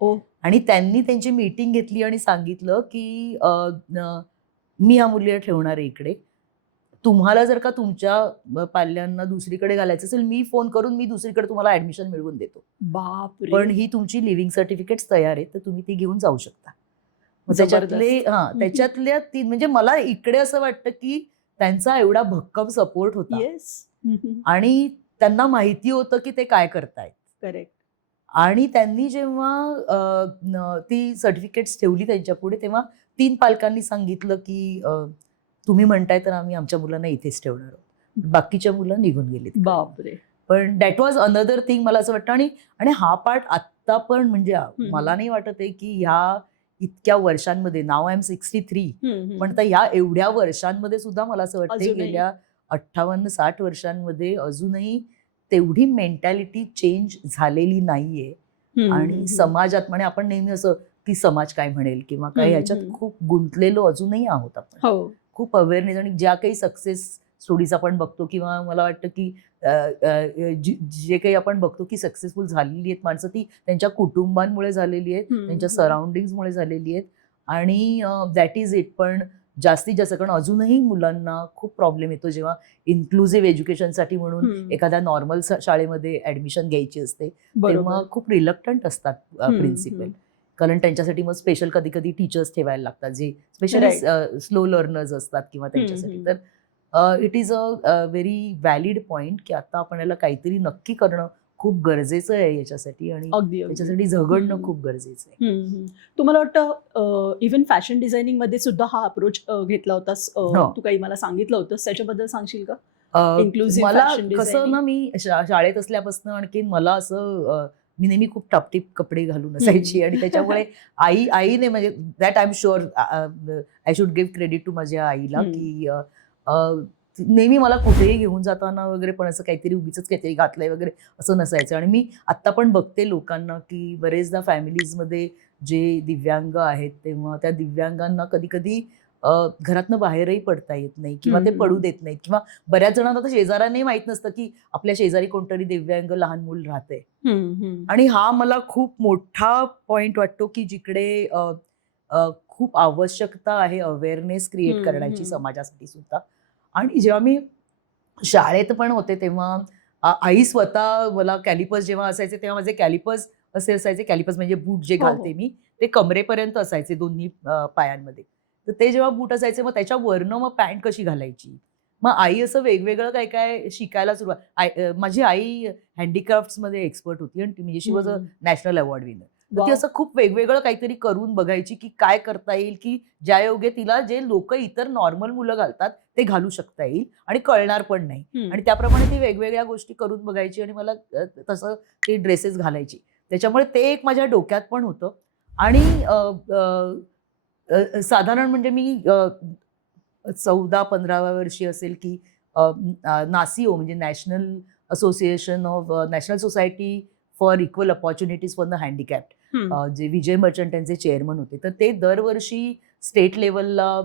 ओह! आणि त्यांनी त्यांची मीटिंग घेतली आणि सांगितलं, की मी ह्या मुलीला ठेवणार आहे इकडे. तुम्हाला जर का तुमच्या पाल्यांना दुसरीकडे घालायचं असेल, मी फोन करून मी दुसरीकडे तुम्हाला ॲडमिशन मिळवून देतो. बापरे! पण ही तुमची लिव्हिंग सर्टिफिकेट्स तयार आहेत, तर तुम्ही ती घेऊन जाऊ शकता. मग जबरदस्त. त्याच्यातल्या 3 म्हणजे मला इकडे असं वाटतं, की त्यांचा एवढा भक्कम सपोर्ट होता येस. हं, हं. आणि त्यांना माहिती होतं, की ते काय करतायत. करेक्ट. आणि त्यांनी जेव्हा ती सर्टिफिकेट्स ठेवली त्यांच्यापुढे, तेव्हा 3 पालकांनी सांगितलं, की तुम्ही म्हणताय तर आम्ही आमच्या मुलांना इथेच ठेवणार आहोत. बाकीच्या मुलं निघून गेलीत. बापरे! पण दॅट वॉज अनदर थिंग मला असं वाटतं. आणि आणि हा पार्ट आत्ता पण म्हणजे हं, मला हं. नाही वाटत आहे, की ह्या इतक्या वर्षांमध्ये नाऊ आय एम 63 हं, पण हं. तर ह्या एवढ्या वर्षांमध्ये सुद्धा मला असं वाटतंय अजूनही. गेल्या 58-60 वर्षांमध्ये अजूनही तेवढी मेंटॅलिटी चेंज झालेली नाहीये. हं, हं, आणि हं. समाजात म्हणजे आपण नेहमी असं की समाज काय म्हणेल किंवा काय हं, ह्याच्यात हं. खूप गुंतलेलो अजूनही आहोत आपण. हो. खूप अवेअरनेस आणि ज्या काही सक्सेस स्टोरीज आपण बघतो किंवा मला वाटतं की जे काही आपण बघतो की सक्सेसफुल झालेली आहेत माणसं, ती त्यांच्या कुटुंबांमुळे झालेली आहेत, हं, त्यांच्या हं. सराउंडिंग्समुळे झालेली आहेत. आणि दॅट इज इट. पण जास्तीत जास्त कारण अजूनही मुलांना खूप प्रॉब्लेम येतो जेव्हा इन्क्लुझिव्ह एज्युकेशनसाठी म्हणून हं. एखाद्या नॉर्मल शाळेमध्ये ऍडमिशन घ्यायची असते, तेव्हा बरोबर. खूप रिलक्टंट असतात हं, प्रिन्सिपल. हं. कारण त्यांच्यासाठी मग स्पेशल कधी-कधी टीचर्स ठेवायला लागतात, जे स्पेशली राइट. स्लो लर्नर्स असतात किंवा हं, त्यांच्यासाठी. हं. तर it is a very valid point, की आता आपण याला काहीतरी नक्की करणं खूप गरजेचं आहे याच्यासाठी आणि अगदी, अगदी. त्याच्यासाठी झगडणं हं. खूप गरजेचं आहे. हं, हं. तुम्हाला वाटतं इव्हन फॅशन डिझायनिंगमध्ये सुद्धा हा अप्रोच घेतला होतास. हो. तू काही मला सांगितलं होतंस त्याच्याबद्दल सांगशील का? अ, इन्क्लुझिव्ह मला फॅशन कसं डिझायनिंग. ना, मी शाळेत असल्यापासून आणखीन मला असं मी नेहमी खूप टापटीप कपडे घालून हं. असायची आणि त्याच्यामुळे आईने म्हणजे that I am sure I should give credit to माझ्या आईला, हं. की अ, नेहमी मला कुठेही घेऊन जाताना वगैरे पण असं काहीतरी उगीचच काहीतरी घातलंय वगैरे असं नसायचं. आणि मी आत्ता पण बघते लोकांना, की बरेचदा फॅमिलीजमध्ये जे दिव्यांग आहेत, तेव्हा त्या दिव्यांगांना कधी-कधी घरातनं बाहेरही पडता येत नाही किंवा हं, ते हं, पडू हं. देत नाहीत किंवा बऱ्याच जणांना तर शेजाऱ्यांनाही माहीत नसतं, की आपल्या शेजारी कोणतरी दिव्यांग लहान मूल राहतंय. हं, हं. आणि हा मला खूप मोठा पॉइंट वाटतो, की जिकडे खूप आवश्यकता आहे अवेअरनेस क्रिएट हं, करण्याची हं. समाजासाठी सुद्धा. आणि जेव्हा मी शाळेत पण होते तेव्हा आई स्वतः मला कॅलिपर्स जेव्हा असायचे तेव्हा माझे कॅलिपर्स असे असायचे, कॅलिपर्स म्हणजे बूट जे हो, घालते हो. मी, ते कमरेपर्यंत असायचे दोन्ही पायांमध्ये. तर ते जेव्हा बूट असायचे, मग त्याच्यावरनं मग पॅन्ट कशी घालायची? मग आई असं वेगवेगळं काय-काय शिकायला माझी आई हँडीक्राफ्ट्समध्ये एक्सपर्ट होती आणि ती म्हणजे शी वॉज अ हं. National award winner. तर ती वॉव! असं खूप वेगवेगळं काहीतरी करून बघायची, की काय करता येईल, की ज्यायोगे तिला जे लोकं इतर नॉर्मल मुलं घालतात, ते घालू शकता येईल आणि कळणार पण नाही. हं. आणि त्याप्रमाणे ती वेगवेगळ्या गोष्टी करून बघायची आणि मला तसं ते ड्रेसेस घालायची. त्याच्यामुळे ते एक माझ्या डोक्यात पण होतं. आणि साधारण म्हणजे मी 14-15व्या वर्षी असेल की नासीओ म्हणजे national association of national society for equal opportunities for the handicapped, जे विजय मर्चंट त्यांचे चेअरमन होते. तर ते दरवर्षी स्टेट लेवलला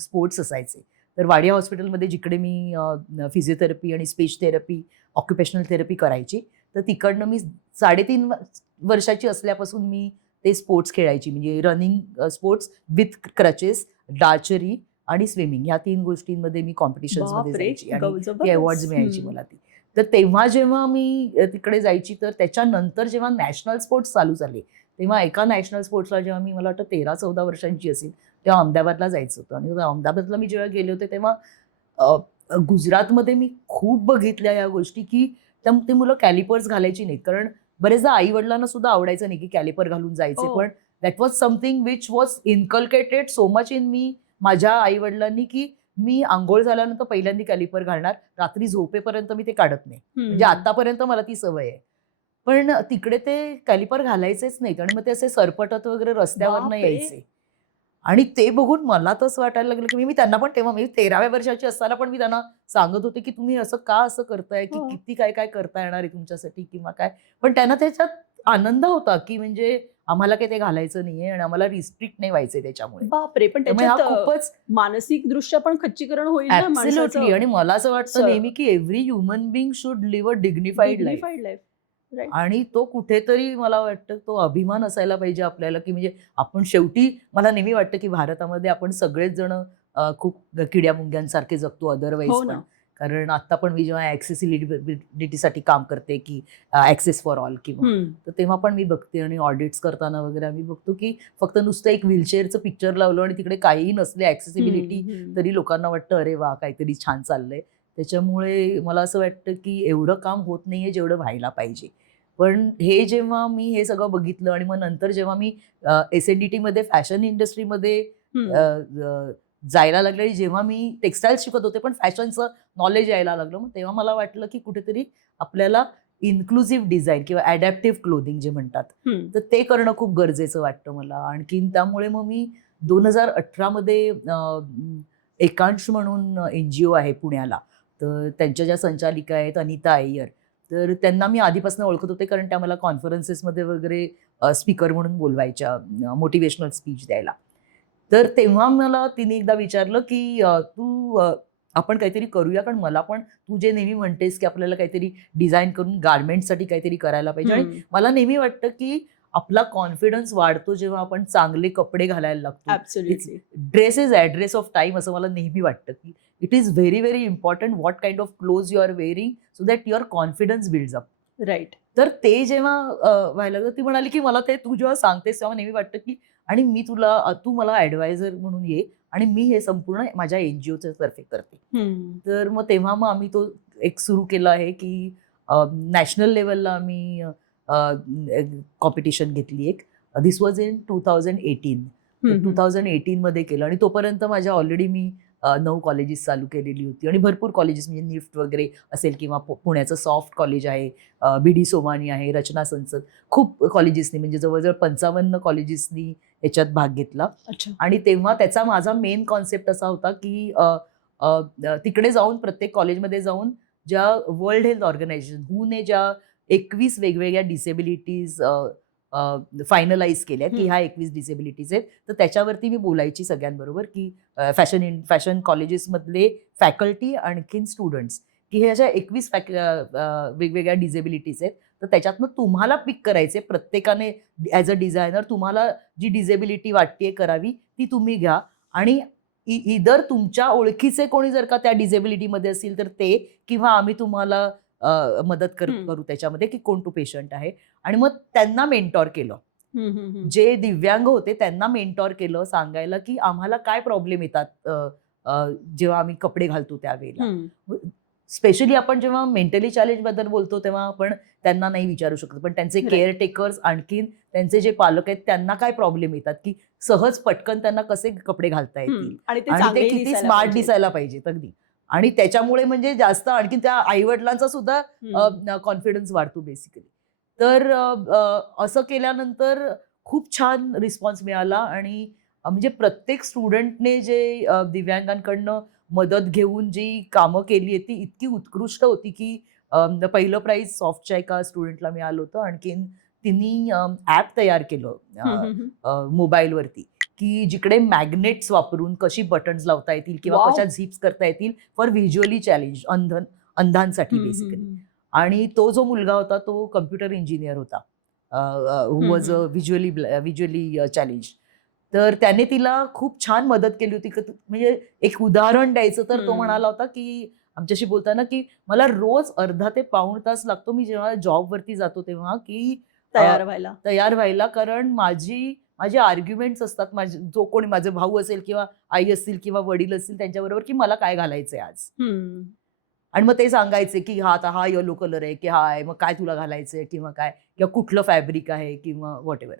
स्पोर्ट्स असायचे. तर वाडिया हॉस्पिटलमध्ये जिकडे मी फिजिओथेरपी आणि स्पीच थेरपी, ऑक्युपेशनल थेरपी करायची, तर तिकडनं मी 3.5 वर्षाची असल्यापासून मी ते स्पोर्ट्स खेळायची. म्हणजे रनिंग स्पोर्ट्स विथ क्रचेस, डार्चरी आणि स्विमिंग ह्या 3 गोष्टींमध्ये मी कॉम्पिटिशन्समध्ये बापरे, जायची आणि ती जबरदस्त. अवॉर्ड्स मिळायची मला ती. तर तेव्हा जेव्हा मी तिकडे जायची, तर त्याच्यानंतर जेव्हा नॅशनल स्पोर्ट्स चालू झाले, तेव्हा एका नॅशनल स्पोर्ट्सला जेव्हा मी मला वाटतं 13-14 वर्षांची असेल, तेव्हा अहमदाबादला जायचं होतं. आणि अहमदाबादला मी जेव्हा गेले होते तेव्हा गुजरातमध्ये मी खूप बघितल्या या गोष्टी की ते मुलं कॅलिपर्स घालायची नाहीत. कारण बरेचदा आई वडिलांना सुद्धा आवडायचं नाही की कॅलिपर घालून जायचे. हो. पण that was something which was inculcated so much in me, माझ्या आई वडिलांनी, की मी आंघोळ झाल्यानंतर पहिल्यांदा कॅलिपर घालणार, रात्री झोपेपर्यंत मी ते काढत नाही. म्हणजे आतापर्यंत मला ती सवय आहे. पण तिकडे ते कॅलिपर घालायचेच नाहीत आणि मग ते असे सरपटत वगैरे रस्त्यावरनं बापरे. यायचे. आणि ते बघून मला तसं वाटायला लागलं की मी त्यांना पण तेव्हा मी 13व्या वर्षाची असताना पण मी त्यांना सांगत होते की तुम्ही असं का असं करताय, की हो. किती काय काय करता येणार आहे तुमच्यासाठी किंवा काय. पण त्यांना त्याच्यात आनंद होता की म्हणजे आम्हाला काही ते घालायचं नाहीये आणि आम्हाला रिस्ट्रिक्ट नाही व्हायचंय त्याच्यामुळे. बापरे, पण त्यामुळे हा त्याच्यात खूपच मानसिक दृष्ट्या पण खच्चीकरण होईल ना ऍब्सोल्युटली. माणसाचं. आणि मला असं वाटतं नेहमी की every human being should live a dignified life. Dignified life. Right. आणि तो कुठेतरी मला वाटतं तो अभिमान असायला पाहिजे आपल्याला, की म्हणजे आपण शेवटी, मला नेहमी वाटतं की भारतामध्ये आपण सगळेच जण खूप किड्या मुंग्यांसारखे जगतो अदरवाईज हो पण. ना. कारण आता पण मी जेव्हा ॲक्सेसिबिलिटीसाठी काम करते की ॲक्सेस फॉर ऑल किंवा, तर तेव्हा पण मी बघते आणि ऑडिट्स करताना वगैरे आम्ही बघतो की फक्त नुसतं एक व्हीलचेअरचं पिक्चर लावलं आणि तिकडे काहीही नसले ॲक्सेसिबिलिटी, तरी लोकांना वाटतं अरे वा काहीतरी छान चाललंय. त्याच्यामुळे मला असं वाटतं की एवढं काम होत नाहीये जेवढं व्हायला पाहिजे. पण हे जेव्हा मी हे सगळं बघितलं आणि मग नंतर जेव्हा मी SNDT मध्ये फॅशन इंडस्ट्रीमध्ये जायला लागले आणि जेव्हा मी टेक्स्टाईल्स शिकत होते पण फॅशनचं नॉलेज यायला लागलं, मग तेव्हा मला वाटलं की कुठेतरी आपल्याला इन्क्लुझिव्ह डिझाईन किंवा ॲडॅप्टिव्ह क्लोथिंग जे म्हणतात, तर ते करणं खूप गरजेचं वाटतं मला. आणखीन त्यामुळे मग मी 2018 मध्ये एकांश म्हणून NGO आहे पुण्याला, तर त्यांच्या ज्या संचालिका आहेत अनिता अय्यर, तर त्यांना मी आधीपासून ओळखत होते कारण त्या मला कॉन्फरन्सेसमध्ये वगैरे स्पीकर म्हणून बोलवायच्या, मोटिवेशनल स्पीच द्यायला. तर तेव्हा मला तिने एकदा विचारलं की आपण काहीतरी करूया, कारण मला पण तू जे नेहमी म्हणतेस की आपल्याला काहीतरी डिझाईन करून गार्मेंटसाठी काहीतरी करायला पाहिजे. आणि मला नेहमी वाटतं की आपला कॉन्फिडन्स वाढतो जेव्हा आपण चांगले कपडे घालायला लागतो. Absolutely. Dress is address of time असं मला नेहमी वाटतं की it is very very important what kind of clothes you are wearing so that your confidence builds up. Right. तर ते जेव्हा व्हायला लागलं, ती म्हणाली की मला ते तू जेव्हा सांगतेस तेव्हा नेहमी वाटतं की आणि मी तू मला ॲडवायझर म्हणून ये आणि मी हे संपूर्ण माझ्या NGOच्या तर्फे करते. तर मग तेव्हा आम्ही तो एक सुरू केला आहे की नॅशनल लेवलला आम्ही कॉम्पिटिशन घेतली एक. दिस वॉज इन 2018. 2018 मध्ये केलं आणि तोपर्यंत माझ्या ऑलरेडी मी 9 कॉलेजेस चालू केलेली होती आणि भरपूर कॉलेजेस म्हणजे निफ्ट वगैरे असेल किंवा पुण्याचं सॉफ्ट कॉलेज आहे, BD सोमानी आहे, रचना संसद, खूप कॉलेजेसनी म्हणजे जवळजवळ 55 कॉलेजेसनी याच्यात भाग घेतला. अच्छा. आणि तेव्हा त्याचा माझा मेन कॉन्सेप्ट असा होता की तिकडे जाऊन प्रत्येक कॉलेजमध्ये जाऊन ज्या वर्ल्ड हेल्थ ऑर्गनायझेशन ने ज्या 21 वेगवेगळ्या डिसेबिलिटीज फायनलाइज केल्या की ह्या 21 डिसेबिलिटीज आहेत, तर त्याच्यावरती मी बोलायची सगळ्यांबरोबर की फॅशन कॉलेजेसमधले फॅकल्टी आणखीन स्टुडंट्स की हे अशा 21 वेगवेगळ्या डिसेबिलिटीज आहेत, तर त्याच्यातनं तुम्हाला पिक करायचे प्रत्येकाने ॲज अ डिझायनर. तुम्हाला जी डिसेबिलिटी वाटते करावी ती तुम्ही घ्या आणि इदर तुमच्या ओळखीचे कोणी जर का त्या डिसेबिलिटीमध्ये असेल तर ते, किंवा आम्ही तुम्हाला मदत करू त्याच्यामध्ये की कोण तो पेशंट आहे. आणि मग त्यांना मेंटॉर केलं. जे दिव्यांग होते त्यांना मेंटॉर केलं सांगायला की आम्हाला काय प्रॉब्लेम येतात जेव्हा आम्ही कपडे घालतो त्यावेळेला. स्पेशली आपण जेव्हा मेंटली चॅलेंज बद्दल बोलतो तेव्हा आपण त्यांना नाही विचारू शकत, पण त्यांचे केअरटेकर्स आणखीन त्यांचे जे पालक आहेत त्यांना काय प्रॉब्लेम येतात की सहज पटकन त्यांना कसे कपडे घालता येतील आणि ते किती स्मार्ट दिसायला पाहिजेत अगदी. आणि त्याच्यामुळे म्हणजे जास्त आणखीन त्या आईवडिलांचा सुद्धा कॉन्फिडन्स वाढतो बेसिकली. तर असं केल्यानंतर खूप छान रिस्पॉन्स मिळाला आणि म्हणजे प्रत्येक स्टुडंटने जे दिव्यांगांकडनं मदत घेऊन जी कामं केली आहे ती इतकी उत्कृष्ट होती की पहिलं प्राइज सॉफ्टच्या एका स्टुडंटला मिळालं होतं. आणखीन तिने ॲप तयार केलं हम्म, हम्म. मोबाईलवरती, की जिकडे मॅग्नेट्स वापरून कशी बटन्स लावता येतील किंवा Wow. कशा झिप्स करता येतील फॉर व्हिज्युअली चॅलेंज अंधांसाठी हम्म, बेसिकली. हम्म, आणि तो जो मुलगा होता तो कम्प्युटर इंजिनियर होता, हु वॉज हम्म. Visually challenge. तर त्याने तिला खूप छान मदत केली होती. म्हणजे एक उदाहरण द्यायचं तर तो हम्म. म्हणाला होता की आमच्याशी बोलताना की मला रोज अर्धा ते पाऊण तास लागतो मी जेव्हा जॉबवरती जातो तेव्हा की तयार व्हायला. कारण माझे आर्ग्युमेंट्स असतात, जो कोणी माझे भाऊ असेल किंवा आई असतील किंवा वडील असतील त्यांच्याबरोबर की मला काय घालायचंय आज. हम्म. आणि मग ते सांगायचे की आता हा येलो कलर आहे की हा आहे, मग काय तुला घालायचंय किंवा काय, किंवा कुठलं फॅब्रिक आहे किंवा व्हॉटएव्हर.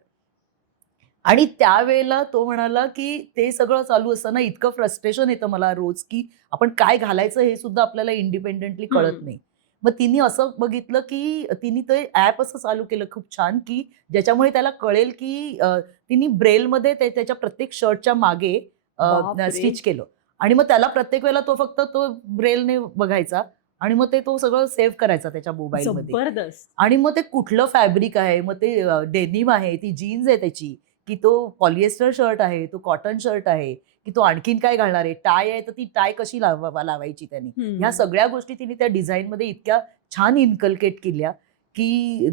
आणि त्यावेळेला तो म्हणाला की ते सगळं चालू असताना इतकं फ्रस्ट्रेशन येतं मला रोज की आपण काय घालायचं हे सुद्धा आपल्याला इंडिपेंडेंटली कळत हम्म. नाही. मग तिने असं बघितलं की तिने ते ॲप असं चालू केलं खूप छान की ज्याच्यामुळे त्याला कळेल की तिने ब्रेलमध्ये त्याच्या प्रत्येक शर्टच्या मागे बापरे. स्टिच केलं. आणि मग त्याला प्रत्येक वेळेला तो फक्त तो ब्रेलने बघायचा आणि मग तो सगळं सेव्ह करायचा त्याच्या मोबाईलमध्ये. जबरदस्त. आणि मग ते कुठलं फॅब्रिक आहे, मग ते डेनिम आहे, ती जीन्स आहे त्याची, की तो पॉलिएस्टर शर्ट आहे, तो कॉटन शर्ट आहे, की तो आणखीन काय घालणार आहे, टाय आहे तर ती टाय कशी लावायची त्याने. ह्या सगळ्या गोष्टी तिने त्या डिझाईनमध्ये इतक्या छान इन्कल्केट केल्या की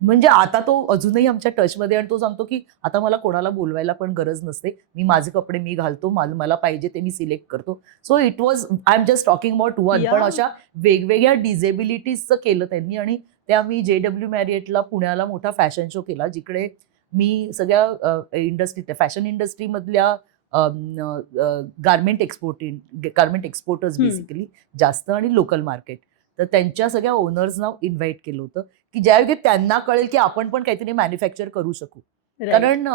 म्हणजे आता तो अजूनही आमच्या टचमध्ये. आणि तो सांगतो की आता मला कोणाला बोलवायला पण गरज नसते, मी माझे कपडे मी घालतो, मला पाहिजे ते मी सिलेक्ट करतो. So it was, I am just talking about one, पण अशा वेगवेगळ्या डिझेबिलिटीजचं केलं त्यांनी. आणि त्या मी JW मॅरिएटला पुण्याला मोठा फॅशन शो केला जिकडे मी सगळ्या फॅशन इंडस्ट्रीमधल्या गार्मेंट एक्सपोर्टर्स बेसिकली जास्त आणि लोकल मार्केट, तर त्यांच्या सगळ्या ओनर्सना इन्व्हाइट केलं होतं की ज्यावेळी त्यांना कळेल की आपण पण काहीतरी मॅन्युफॅक्चर करू शकू. कारण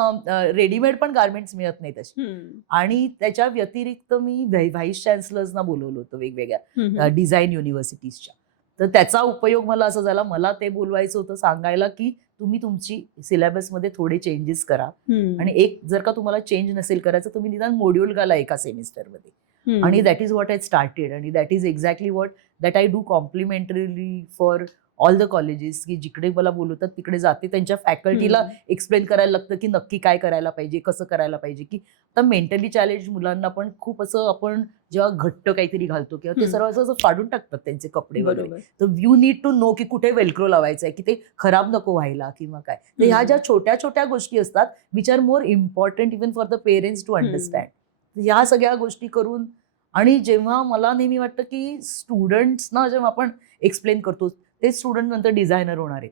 रेडीमेड पण गार्मेंट्स मिळत नाही तशी. आणि त्याच्या व्यतिरिक्त मी व्हाईस चान्सलर्सना बोलवलं होतं वेगवेगळ्या डिझाईन युनिव्हर्सिटीजच्या. तर त्याचा उपयोग मला असा झाला, मला ते बोलवायचं होतं सांगायला की तुम्ही तुमची सिलेबसमध्ये थोडे चेंजेस करा. आणि एक जर का तुम्हाला चेंज नसेल करायचं तुम्ही निदान मॉड्यूल घाला एका सेमिस्टरमध्ये. आणि that is what I started. आणि that is exactly what that I do complimentarily for all the colleges, की जिकडे मला बोलवतात तिकडे जाते, त्यांच्या फॅकल्टीला एक्सप्लेन करायला लागतं की नक्की काय करायला पाहिजे, कसं करायला पाहिजे. की आता मेंटली चॅलेंज मुलांना पण खूप असं आपण जेव्हा घट्ट काहीतरी घालतो किंवा ते सर्व असं फाडून टाकतात त्यांचे कपडे वगैरे, तर यू नीड टू नो की कुठे वेल्क्रो लावायचं आहे, की ते खराब नको व्हायला किंवा काय. तर ह्या ज्या छोट्या छोट्या गोष्टी असतात which are more important even for the parents to understand. ह्या सगळ्या गोष्टी करून. आणि जेव्हा मला नेहमी वाटतं की स्टुडंट्सना जेव्हा आपण एक्सप्लेन करतो ते स्टुडंट नंतर डिझायनर होणार आहेत,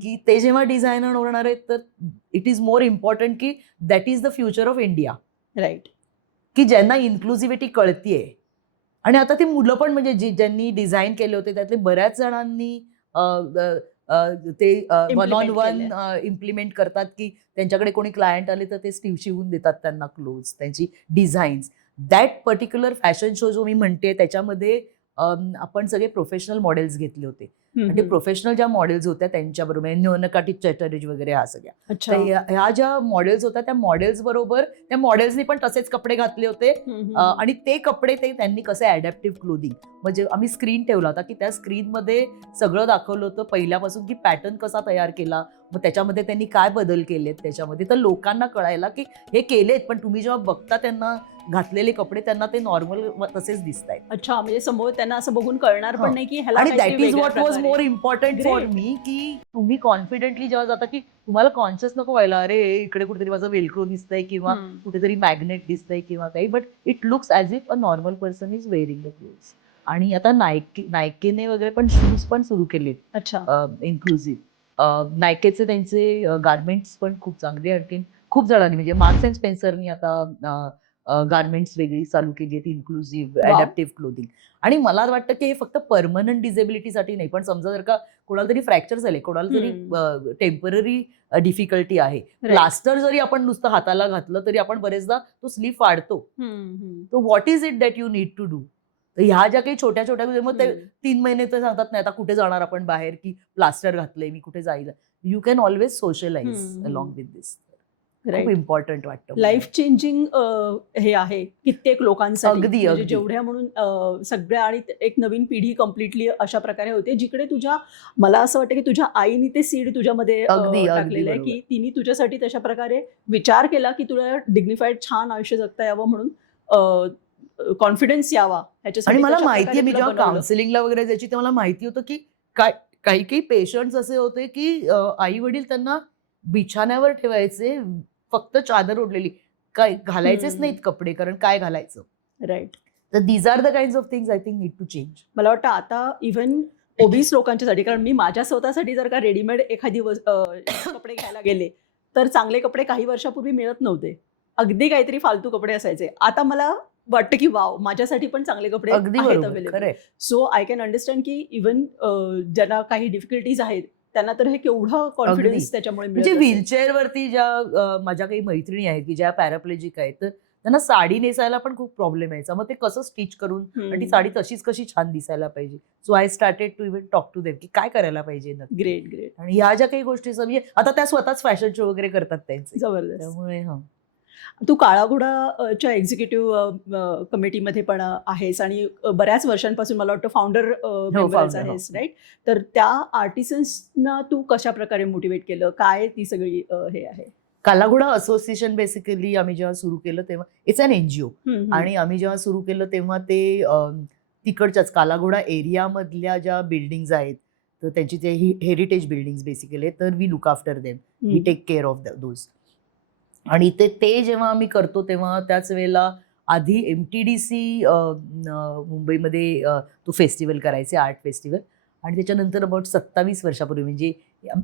की ते जेव्हा डिझायनर होणार आहेत तर इट इज मोर इम्पॉर्टंट की that is the future of India. Right. की ज्यांना इन्क्लुझिव्हिटी कळतीये. आणि आता ती मुलं पण म्हणजे ज्यांनी डिझाईन केले होते त्यातले बऱ्याच जणांनी ते वन ऑन वन इम्प्लिमेंट करतात की त्यांच्याकडे कोणी क्लायंट आले तर ते शिवून देतात त्यांना क्लोथ्स, त्यांची designs. That particular fashion show जो मी म्हणते त्याच्यामध्ये आपण सगळे प्रोफेशनल मॉडेल्स घेतले होते. म्हणजे प्रोफेशनल ज्या मॉडेल्स होत्या त्यांच्याबरोबर न्योनकाटी चॅटर्जी वगैरे ह्या सगळ्या. तर ह्या ज्या मॉडेल्स होत्या त्या मॉडेल्स बरोबर त्या मॉडेल्सनी पण तसेच कपडे घातले होते. आणि ते कपडे त्यांनी कसे अडॅप्टिव्ह क्लोदिंग, म्हणजे आम्ही स्क्रीन ठेवला होता की त्या स्क्रीनमध्ये सगळं दाखवलं होतं पहिल्यापासून की पॅटर्न कसा तयार केला, मग त्याच्यामध्ये त्यांनी काय बदल केलेत त्याच्यामध्ये, तर लोकांना कळायला की हे केलेत पण तुम्ही जेव्हा बघता त्यांना घातलेले कपडे त्यांना ते नॉर्मल तसेच दिसत आहेत. अच्छा, म्हणजे समोर त्यांना असं बघून कळणार पण नाही की ह्याला. आणि that is what was more important for me, की तुम्ही कॉन्फिडेंटली जेव्हा जाता की तुम्हाला कॉन्शियस नको व्हायला अरे इकडे कुठेतरी माझं वेल्क्रो दिसतंय किंवा कुठेतरी मॅग्नेट दिसतंय किंवा काही, but it looks as if a normal person is wearing the clothes. आणि आता नायकीने वगैरे पण शूज पण सुरू केलेत. अच्छा. इन्क्लुझिव्ह. नायकेचे त्यांचे गार्मेंट्स पण खूप चांगले. आणखी खूप जणांनी म्हणजे मार्क्स अँड स्पेन्सरनी आता गार्मेंट्स वेगळी चालू केली आहेत इन्क्लुझिव्ह अडॅप्टिव्ह क्लोदिंग. आणि मला वाटतं की हे फक्त परमनंट डिझेबिलिटीसाठी नाही, पण समजा जर का कोणाला तरी फ्रॅक्चर झाले, कोणाला तरी टेम्पररी डिफिकल्टी आहे, प्लास्टर जरी आपण नुसतं हाताला घातलं तरी आपण बरेचदा तो स्लीव फाडतो. तो what is it that you need to do. तर ह्या ज्या काही छोट्या छोट्या, मग ते 3 महिने तर सांगतात नाही आता कुठे जाणार आपण बाहेर की प्लास्टर घातलंय मी कुठे जाईल. You can always socialise along with this. खूप इम्पॉर्टंट वाटतं मला. लाईफ चेंजिंग हे आहे कित्येक लोकांसाठी. अगदी, म्हणजे अगदी. जेवढ्या म्हणून सगळ्या, आणि एक नवीन पिढी कम्प्लिटली अशा प्रकारे होते जिकडे मला असं वाटतं की तुझ्या आईने ते सीड तुझ्यामध्ये अगदी, अगदी टाकलेलं आहे, बरोबर. की तिने तुझ्यासाठी तशा प्रकारे विचार केला की तुला डिग्निफाईड छान आयुष्य जगता यावं, म्हणून कॉन्फिडन्स यावा आणि ह्याच्यासाठी मला तशा माहितीये, प्रकारे मी तुला जेव्हा बनवलं. काउन्सिलिंगला वगैरे जायची तेव्हा मला माहिती होतं की काही काही पेशंट्स असे होते की आई वडील त्यांना बिछाण्यावर ठेवायचे, फक्त चादर ओढलेली, काय घालायचेच नाहीत कपडे, कारण काय घालायचं. राईट. तर these are the kind of things I think need to change. मला वाटतं आता इव्हन ओबीस लोकांच्यासाठी, कारण मी माझ्या स्वतःसाठी जर का रेडीमेड एखादी कपडे घ्यायला गेले तर चांगले कपडे काही वर्षापूर्वी मिळत नव्हते. अगदी काहीतरी फालतू कपडे असायचे. आता मला वाटतं की वाव, माझ्यासाठी पण चांगले कपडे अगदी आहेत बरोबर, अवेलेबल. खरंय. सो आय कॅन अंडरस्टँड की इव्हन ज्यांना काही डिफिकल्टीज आहेत त्यांना तर हे केवढं कॉन्फिडन्स त्याच्यामुळे म्हणजे मिळत असेल. व्हीलचेअरवरती ज्या माझ्या काही मैत्रिणी आहेत की ज्या पॅराप्लेजिक आहेत, तर त्यांना साडी नेसायला पण खूप प्रॉब्लेम यायचा. मग ते कसं स्टिच करून, आणि ती साडी तशीच कशी छान दिसायला पाहिजे. So I started to even talk to them की काय करायला पाहिजे नक्की. ग्रेट ग्रेट, आणि ह्या ज्या काही गोष्टी म्हणजे आता त्या स्वतःच फॅशन शो वगैरे करतात त्यांचे. जबरदस्त. त्यामुळे तू काळा घोडाच्या एक्झिक्युटिव्ह कमिटीमध्ये पण आहेस, आणि बऱ्याच वर्षांपासून मला वाटतं फाउंडर मेंबर्स founder, आहेस, राईट? तर त्या आर्टिसन्सना तू कशा प्रकारे मोटिवेट केलं? काय ती सगळी हे आहे? कालाघोडा असोसिएशन बेसिकली आम्ही जेव्हा सुरू केलं तेव्हा इट्स अन एनजीओ. आणि आम्ही जेव्हा सुरू केलं तेव्हा ते तिकडच्याच कालाघोडा एरियामधल्या ज्या बिल्डिंग्स आहेत, तर त्यांची ते हेरिटेज बिल्डिंग्स बेसिकली, तर we look after them, we take care of those. आणि ते जेव्हा आम्ही करतो तेव्हा त्याच वेळेला आधी MTDC मुंबईमध्ये तो फेस्टिवल करायचे, आर्ट फेस्टिवल. आणि त्याच्यानंतर अबाउट 27 वर्षापूर्वी, म्हणजे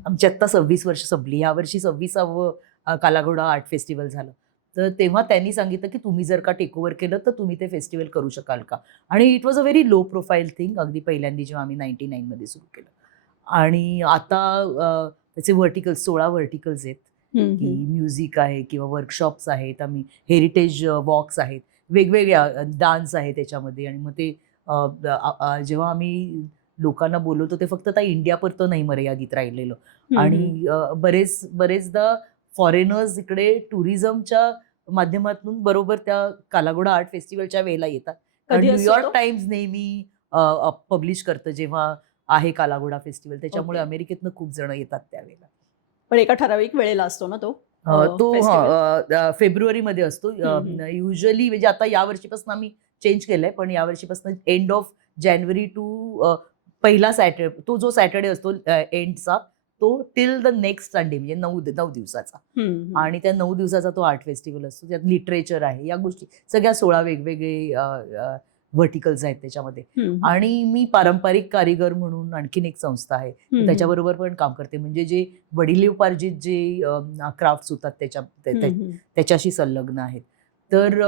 आमची आत्ता 26 वर्ष संपली, यावर्षी 26वा कालाघोडा आर्ट फेस्टिवल झालं. तर तेव्हा त्यांनी सांगितलं की तुम्ही जर का टेक ओव्हर केलं तर तुम्ही ते फेस्टिवल करू शकाल का. आणि it was a very low profile thing, अगदी पहिल्यांदा जेव्हा आम्ही 99 मध्ये सुरू केलं. आणि आता त्याचे व्हर्टिकल्स 16 व्हर्टिकल्स आहेत, की म्युझिक आहे किंवा वर्कशॉप्स आहेत, आम्ही हेरिटेज वॉक्स आहेत, वेगवेगळ्या डान्स आहे त्याच्यामध्ये. आणि मग ते जेव्हा आम्ही लोकांना बोलवतो ते फक्त त्या इंडियापुरतं नाही मर्यादित राहिलेलं. आणि बरेचदा फॉरेनर्स इकडे टुरिझमच्या माध्यमातून बरोबर त्या कालाघोडा आर्ट फेस्टिवलच्या वेळेला येतात. कारण कधी असतो न्यूयॉर्क तो? टाइम्स नेहमी पब्लिश करतं जेव्हा आहे कालाघोडा फेस्टिवल, त्याच्यामुळे Okay. अमेरिकेतनं खूप जण येतात त्यावेळेला. पण एका ठराविक वेळेला असतो ना तो तो festival? फेब्रुवारीमध्ये असतो युजली. म्हणजे आता या वर्षीपासून आम्ही चेंज केलंय, पण या वर्षीपासून एंड ऑफ जानेवारी टू पहिला सॅटर्डे, तो जो सॅटर्डे असतो एंडचा, तो टिल द नेक्स्ट संडे, म्हणजे 9 दिवसाचा. आणि त्या 9 दिवसाचा तो आर्ट फेस्टिवल असतो. त्यात लिटरेचर आहे, या गोष्टी सगळ्या 16 वेगवेगळे व्हर्टिकल्स आहेत त्याच्यामध्ये. आणि मी पारंपरिक कारिगर म्हणून आणखीन एक संस्था आहे, त्याच्याबरोबर पण काम करते. म्हणजे जे वडिलोपार्जित जे क्राफ्ट्स होतात त्याच्याशी संलग्न आहेत. तर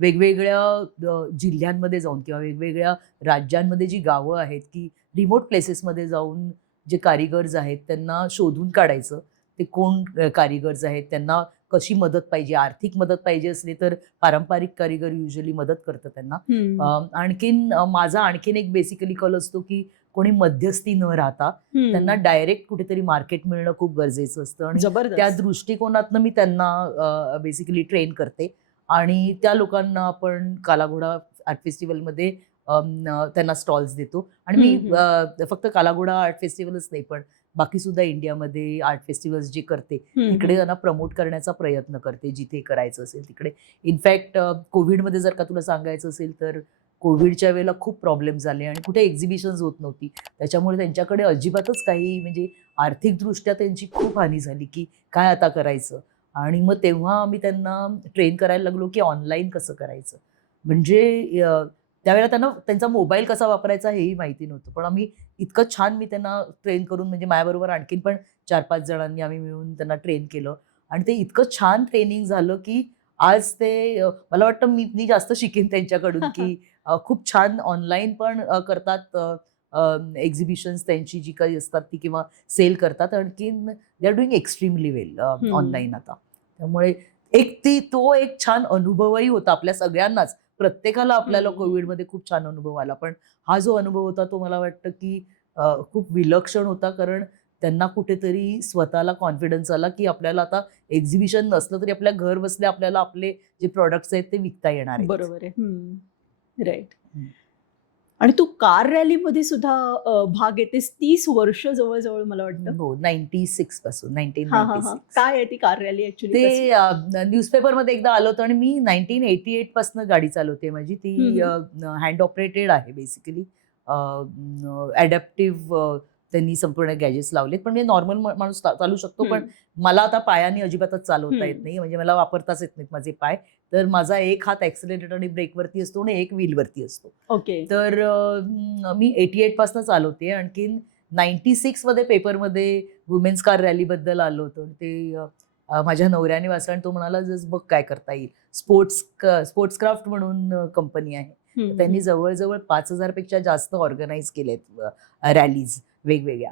वेगवेगळ्या जिल्ह्यांमध्ये जाऊन किंवा वेगवेगळ्या राज्यांमध्ये जी गावं आहेत, की रिमोट प्लेसेसमध्ये जाऊन जे कारिगर्स आहेत त्यांना शोधून काढायचं, ते कोण कारिगर्स आहेत, त्यांना कशी मदत पाहिजे, आर्थिक मदत पाहिजे असली तर पारंपरिक कारिगर युजली मदत करतं त्यांना. माझा आणखीन एक बेसिकली कल असतो की कोणी मध्यस्थी न राहता त्यांना डायरेक्ट कुठेतरी मार्केट मिळणं खूप गरजेचं असतं. आणि त्या जबरदस्त. दृष्टिकोनातनं मी त्यांना बेसिकली ट्रेन करते. आणि त्या लोकांना आपण कालाघोडा आर्ट फेस्टिवलमध्ये त्यांना स्टॉल्स देतो. आणि मी फक्त कालाघोडा आर्ट फेस्टिवलच नाही, पण बाकी सुद्धा इंडियामध्ये आर्ट फेस्टिवल्स जे करते तिकडे त्यांना प्रमोट करण्याचा प्रयत्न करते, जिथे करायचं असेल तिकडे. इनफॅक्ट कोविडमध्ये जर का तुला सांगायचं असेल तर कोविडच्या वेळेला खूप प्रॉब्लेम झाले आणि कुठे एक्झिबिशन्स होत नव्हती. त्याच्यामुळे त्यांच्याकडे अजिबातच काही, म्हणजे आर्थिकदृष्ट्या त्यांची खूप हानी झाली की काय आता करायचं. आणि मग तेव्हा आम्ही त्यांना ट्रेन करायला लागलो की ऑनलाईन कसं करायचं. म्हणजे त्यावेळेला त्यांना त्यांचा मोबाईल कसा वापरायचा हेही माहिती नव्हतं, पण आम्ही इतकं छान, मी त्यांना ट्रेन करून, म्हणजे माझ्याबरोबर आणखीन पण 4-5 जणांनी आम्ही मिळून त्यांना ट्रेन केलं. आणि ते इतकं छान ट्रेनिंग झालं की आज ते मला वाटतं मी जास्त शिकेन त्यांच्याकडून की खूप छान ऑनलाईन पण करतात एक्झिबिशन्स त्यांची जी काही असतात ती, किंवा सेल करतात. आणखीन they are doing extremely well online आता. त्यामुळे तो एक छान अनुभवही होता आपल्या सगळ्यांनाच. प्रत्येकाला आपल्याला कोविडमध्ये खूप छान अनुभव आला, पण हा जो अनुभव होता तो मला वाटतं की खूप विलक्षण होता. कारण त्यांना कुठेतरी स्वतःला कॉन्फिडन्स आला की आपल्याला आता एक्झिबिशन नसलं तरी आपल्या घर बसल्या आपल्याला आपले जे प्रॉडक्ट्स आहेत ते विकता येणार आहेत. बरोबर आहे. राईट. हम्म. आणि तू कार रॅलीमध्ये सुद्धा भाग घेतेस 30 वर्ष जवळ मला वाटतं. हो, 96 पासून हा हा हा 1996. काय आहे ती कार रॅली ऍक्च्युली? ते न्यूजपेपरमध्ये एकदा आलं होतं आणि मी 1988 पासून गाडी चालवते माझी. ती हँड ऑपरेटेड आहे बेसिकली. ॲडॅप्टिव्ह त्यांनी संपूर्ण गॅजेट्स लावलेत, पण मी नॉर्मल माणूस चालू शकतो, पण मला आता पायाने अजिबातच चालवता येत नाही, म्हणजे मला वापरताच येत नाहीत माझे पाय. तर माझा एक हात ॲक्सिलरेटर आणि ब्रेकवरती असतो आणि एक व्हीलवरती असतो. ओके. तर मी 88 पासून चालवते. आणखीन 96 मध्ये पेपरमध्ये वुमेन्स कार रॅलीबद्दल आलं होतं. ते माझ्या नवऱ्याने वाचलं आणि तो म्हणाला, जस बघ काय करता येईल. स्पोर्ट्स क्राफ्ट म्हणून कंपनी आहे. तर त्यांनी जवळजवळ 5,000 पेक्षा जास्त ऑर्गनाईज केलेत रॅलीज वेगवेगळ्या.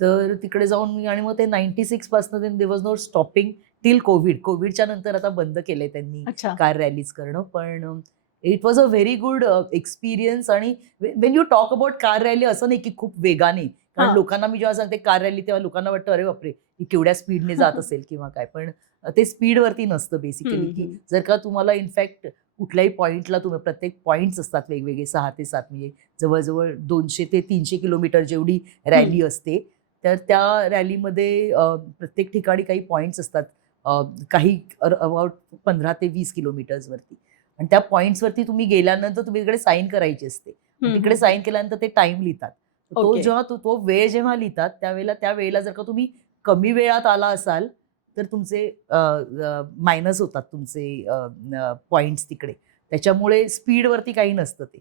तर तिकडे जाऊन मी, आणि मग ते 96 पासून दे वॉज नो स्टॉपिंग टिल कोविडच्या नंतर आता बंद केलंय त्यांनी कार रॅलीज करणं. पण it was a very good experience. आणि when you talk about car rally, असं नाही की खूप वेगाने, कारण लोकांना मी जेव्हा सांगते कार रॅली तेव्हा लोकांना वाटतं अरे बापरे ही केवढ्या स्पीडने जात असेल किंवा काय, पण ते स्पीडवरती नसतं बेसिकली. की जर का तुम्हाला इनफॅक्ट कुठल्याही पॉईंटला तुम्ही, प्रत्येक पॉईंट्स असतात वेगवेगळे 6 ते 7, म्हणजे जवळजवळ 200 ते 300 किलोमीटर जेवढी रॅली असते. तर त्या रॅलीमध्ये प्रत्येक ठिकाणी काही पॉईंट्स असतात, काही अबाउट 15 ते 20 किलोमीटर्सवरती. आणि त्या पॉईंट्सवरती तुम्ही गेल्यानंतर तुम्ही तिकडे साईन करायची असते. तिकडे साईन केल्यानंतर ते टाइम लिहितात. तो जेव्हा तो वेळ जेव्हा लिहितात त्या वेळेला जर का तुम्ही कमी वेळात आला असाल तर तुमचे मायनस होतात तुमचे पॉइंट्स तिकडे. त्याच्यामुळे स्पीडवरती काही नसतं ते.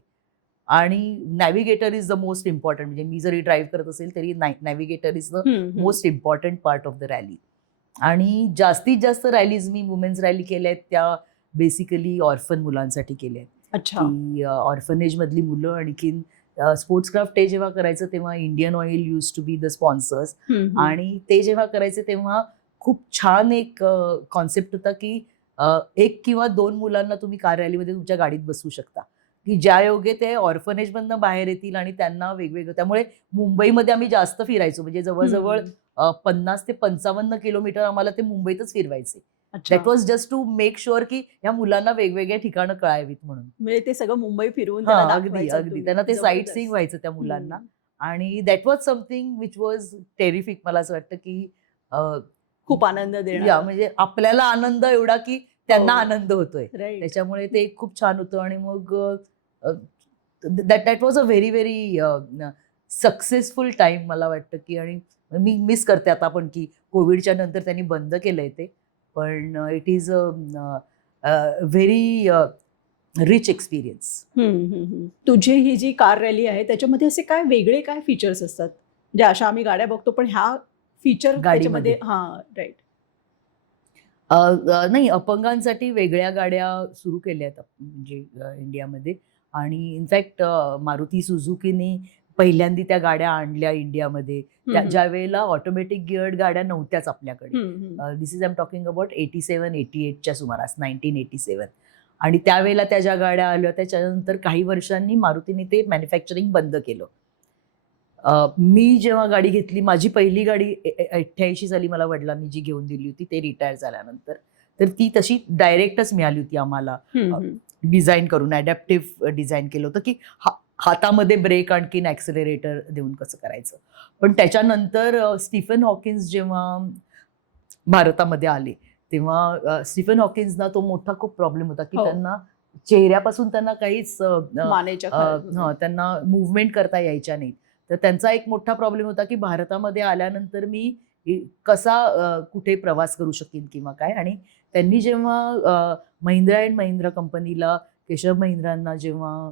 आणि navigator is the most important. म्हणजे मी जरी ड्राईव्ह करत असेल तरी navigator is the most important part of the rally. आणि जास्तीत जास्त रॅलीज मी वुमेन्स रॅली केल्या आहेत त्या बेसिकली ऑर्फन मुलांसाठी केल्या आहेत. की ऑर्फनेज मधली मुलं. आणखीन स्पोर्ट्स क्राफ्ट ते जेव्हा करायचं तेव्हा Indian Oil used to be the sponsors. आणि ते जेव्हा करायचे तेव्हा खूप छान एक कॉन्सेप्ट होता की 1 किंवा 2 मुलांना तुम्ही कार रॅलीमध्ये तुमच्या गाडीत बसवू शकता, की ज्या योगे ते ऑर्फनेजमधनं बाहेर येतील आणि त्यांना वेगवेगळं. त्यामुळे मुंबईमध्ये आम्ही जास्त फिरायचो, म्हणजे जवळजवळ 50 ते 55 किलोमीटर आम्हाला ते मुंबईतच फिरवायचे. That was just to make sure की या मुलांना वेगवेगळ्या ठिकाणं कळावीत म्हणून. म्हणजे ते सगळं मुंबई फिरवून अगदी त्यांना ते साईट सीइंग व्हायचं त्या मुलांना. आणि that was something which was terrific. मला असं वाटतं की खूप आनंद देणार, म्हणजे आपल्याला आनंद एवढा की त्यांना आनंद होतोय. त्याच्यामुळे ते खूप छान होतं. आणि मग that was a very very successful time मला वाटतं की. आणि मी मिस करते आता पण की कोविडच्या नंतर त्यांनी बंद केलंय ते. पण it is a very rich experience. तुझी ही जी कार रॅली आहे त्याच्यामध्ये असे काय वेगळे काय फीचर्स असतात? म्हणजे अशा आम्ही गाड्या बघतो, पण ह्या फीचर गाडीमध्ये राईट. नाही, अपंगांसाठी वेगळ्या गाड्या सुरू केल्या आहेत म्हणजे इंडियामध्ये. आणि इनफॅक्ट मारुती सुझुकीने पहिल्यांदा त्या गाड्या आणल्या इंडियामध्ये. ज्या वेळेला ऑटोमॅटिक गिअर्ड गाड्या नव्हत्याच आपल्याकडे. This is I am talking about 87-88च्या सुमारास, 1987. आणि त्यावेळेला त्या ज्या गाड्या आल्या त्याच्यानंतर काही वर्षांनी मारुतीने ते मॅन्युफॅक्चरिंग बंद केलं. मी जेव्हा गाडी घेतली, माझी पहिली गाडी 88 साली मला वडिलांनी जी घेऊन दिली होती ते रिटायर झाल्यानंतर, तर ती तशी डायरेक्टच मिळाली होती आम्हाला, डिझाईन करून. ॲडॅप्टिव्ह डिझाईन केलं होतं की हातामध्ये ब्रेक आणखीन ॲक्सिलरेटर देऊन कसं करायचं. पण त्याच्यानंतर स्टीफन हॉकिन्स जेव्हा भारतामध्ये आले तेव्हा स्टीफन हॉकिन्सना तो मोठा खूप प्रॉब्लेम होता की त्यांना चेहऱ्यापासून त्यांना काहीच त्यांना मुव्हमेंट करता यायच्या नाहीत. तर त्यांचा एक मोठा प्रॉब्लेम होता की भारतामध्ये आल्यानंतर मी कसा कुठे प्रवास करू शकेन किंवा काय. आणि त्यांनी जेव्हा महिंद्रा अँड महिंद्रा कंपनीला, केशव महिंद्रांना जेव्हा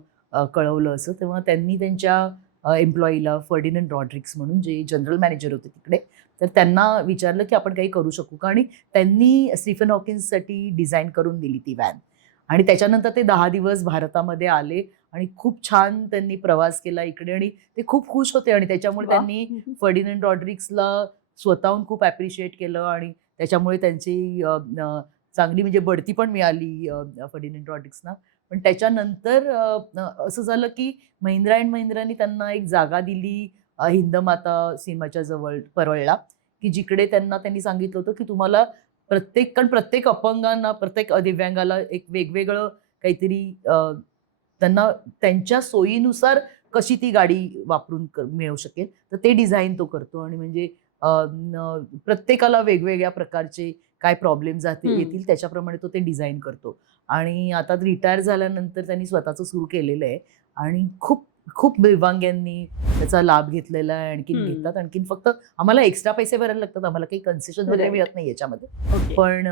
कळवलं असं, तेव्हा त्यांनी त्यांच्या एम्प्लॉईला फर्डिनंड रॉड्रिक्स म्हणून जे जनरल मॅनेजर होते तिकडे, तर त्यांना विचारलं की आपण काही करू शकू का. आणि त्यांनी स्टीफन हॉकिन्ससाठी डिझाईन करून दिली ती व्हॅन. आणि त्याच्यानंतर ते 10 दिवस भारतामध्ये आले आणि खूप छान त्यांनी प्रवास केला इकडे. आणि ते खूप खुश होते. आणि त्याच्यामुळे त्यांनी फर्डिनंड रॉड्रिक्सला स्वतःहून खूप ॲप्रिशिएट केलं. आणि त्याच्यामुळे त्यांची चांगली म्हणजे बढती पण मिळाली फर्डिनंड रॉड्रिक्सना. पण त्याच्यानंतर असं झालं की महिंद्रा अँड महिंद्रानी त्यांना एक जागा दिली हिंदमाता सिनेमाच्या जवळ परळला, की जिकडे त्यांनी सांगितलं होतं की तुम्हाला कारण प्रत्येक अपंगांना, प्रत्येक दिव्यांगाला एक वेगवेगळं काहीतरी त्यांना त्यांच्या सोयीनुसार कशी ती गाडी वापरून मिळू शकेल, तर ते डिझाईन तो करतो. आणि म्हणजे प्रत्येकाला वेगवेगळ्या प्रकारचे काय प्रॉब्लेम येतील त्याच्याप्रमाणे तो ते डिझाईन करतो. आणि आता रिटायर झाल्यानंतर त्यांनी स्वतःचं सुरू केलेलं आहे आणि खूप खूप दिव्यांगांनी त्याचा लाभ घेतलेला आहे. आणखीन घेतात. आणखीन फक्त आम्हाला एक्स्ट्रा पैसे भरायला लागतात. आम्हाला काही कन्सेशन वगैरे Right. मिळत नाही याच्यामध्ये. ओके. पण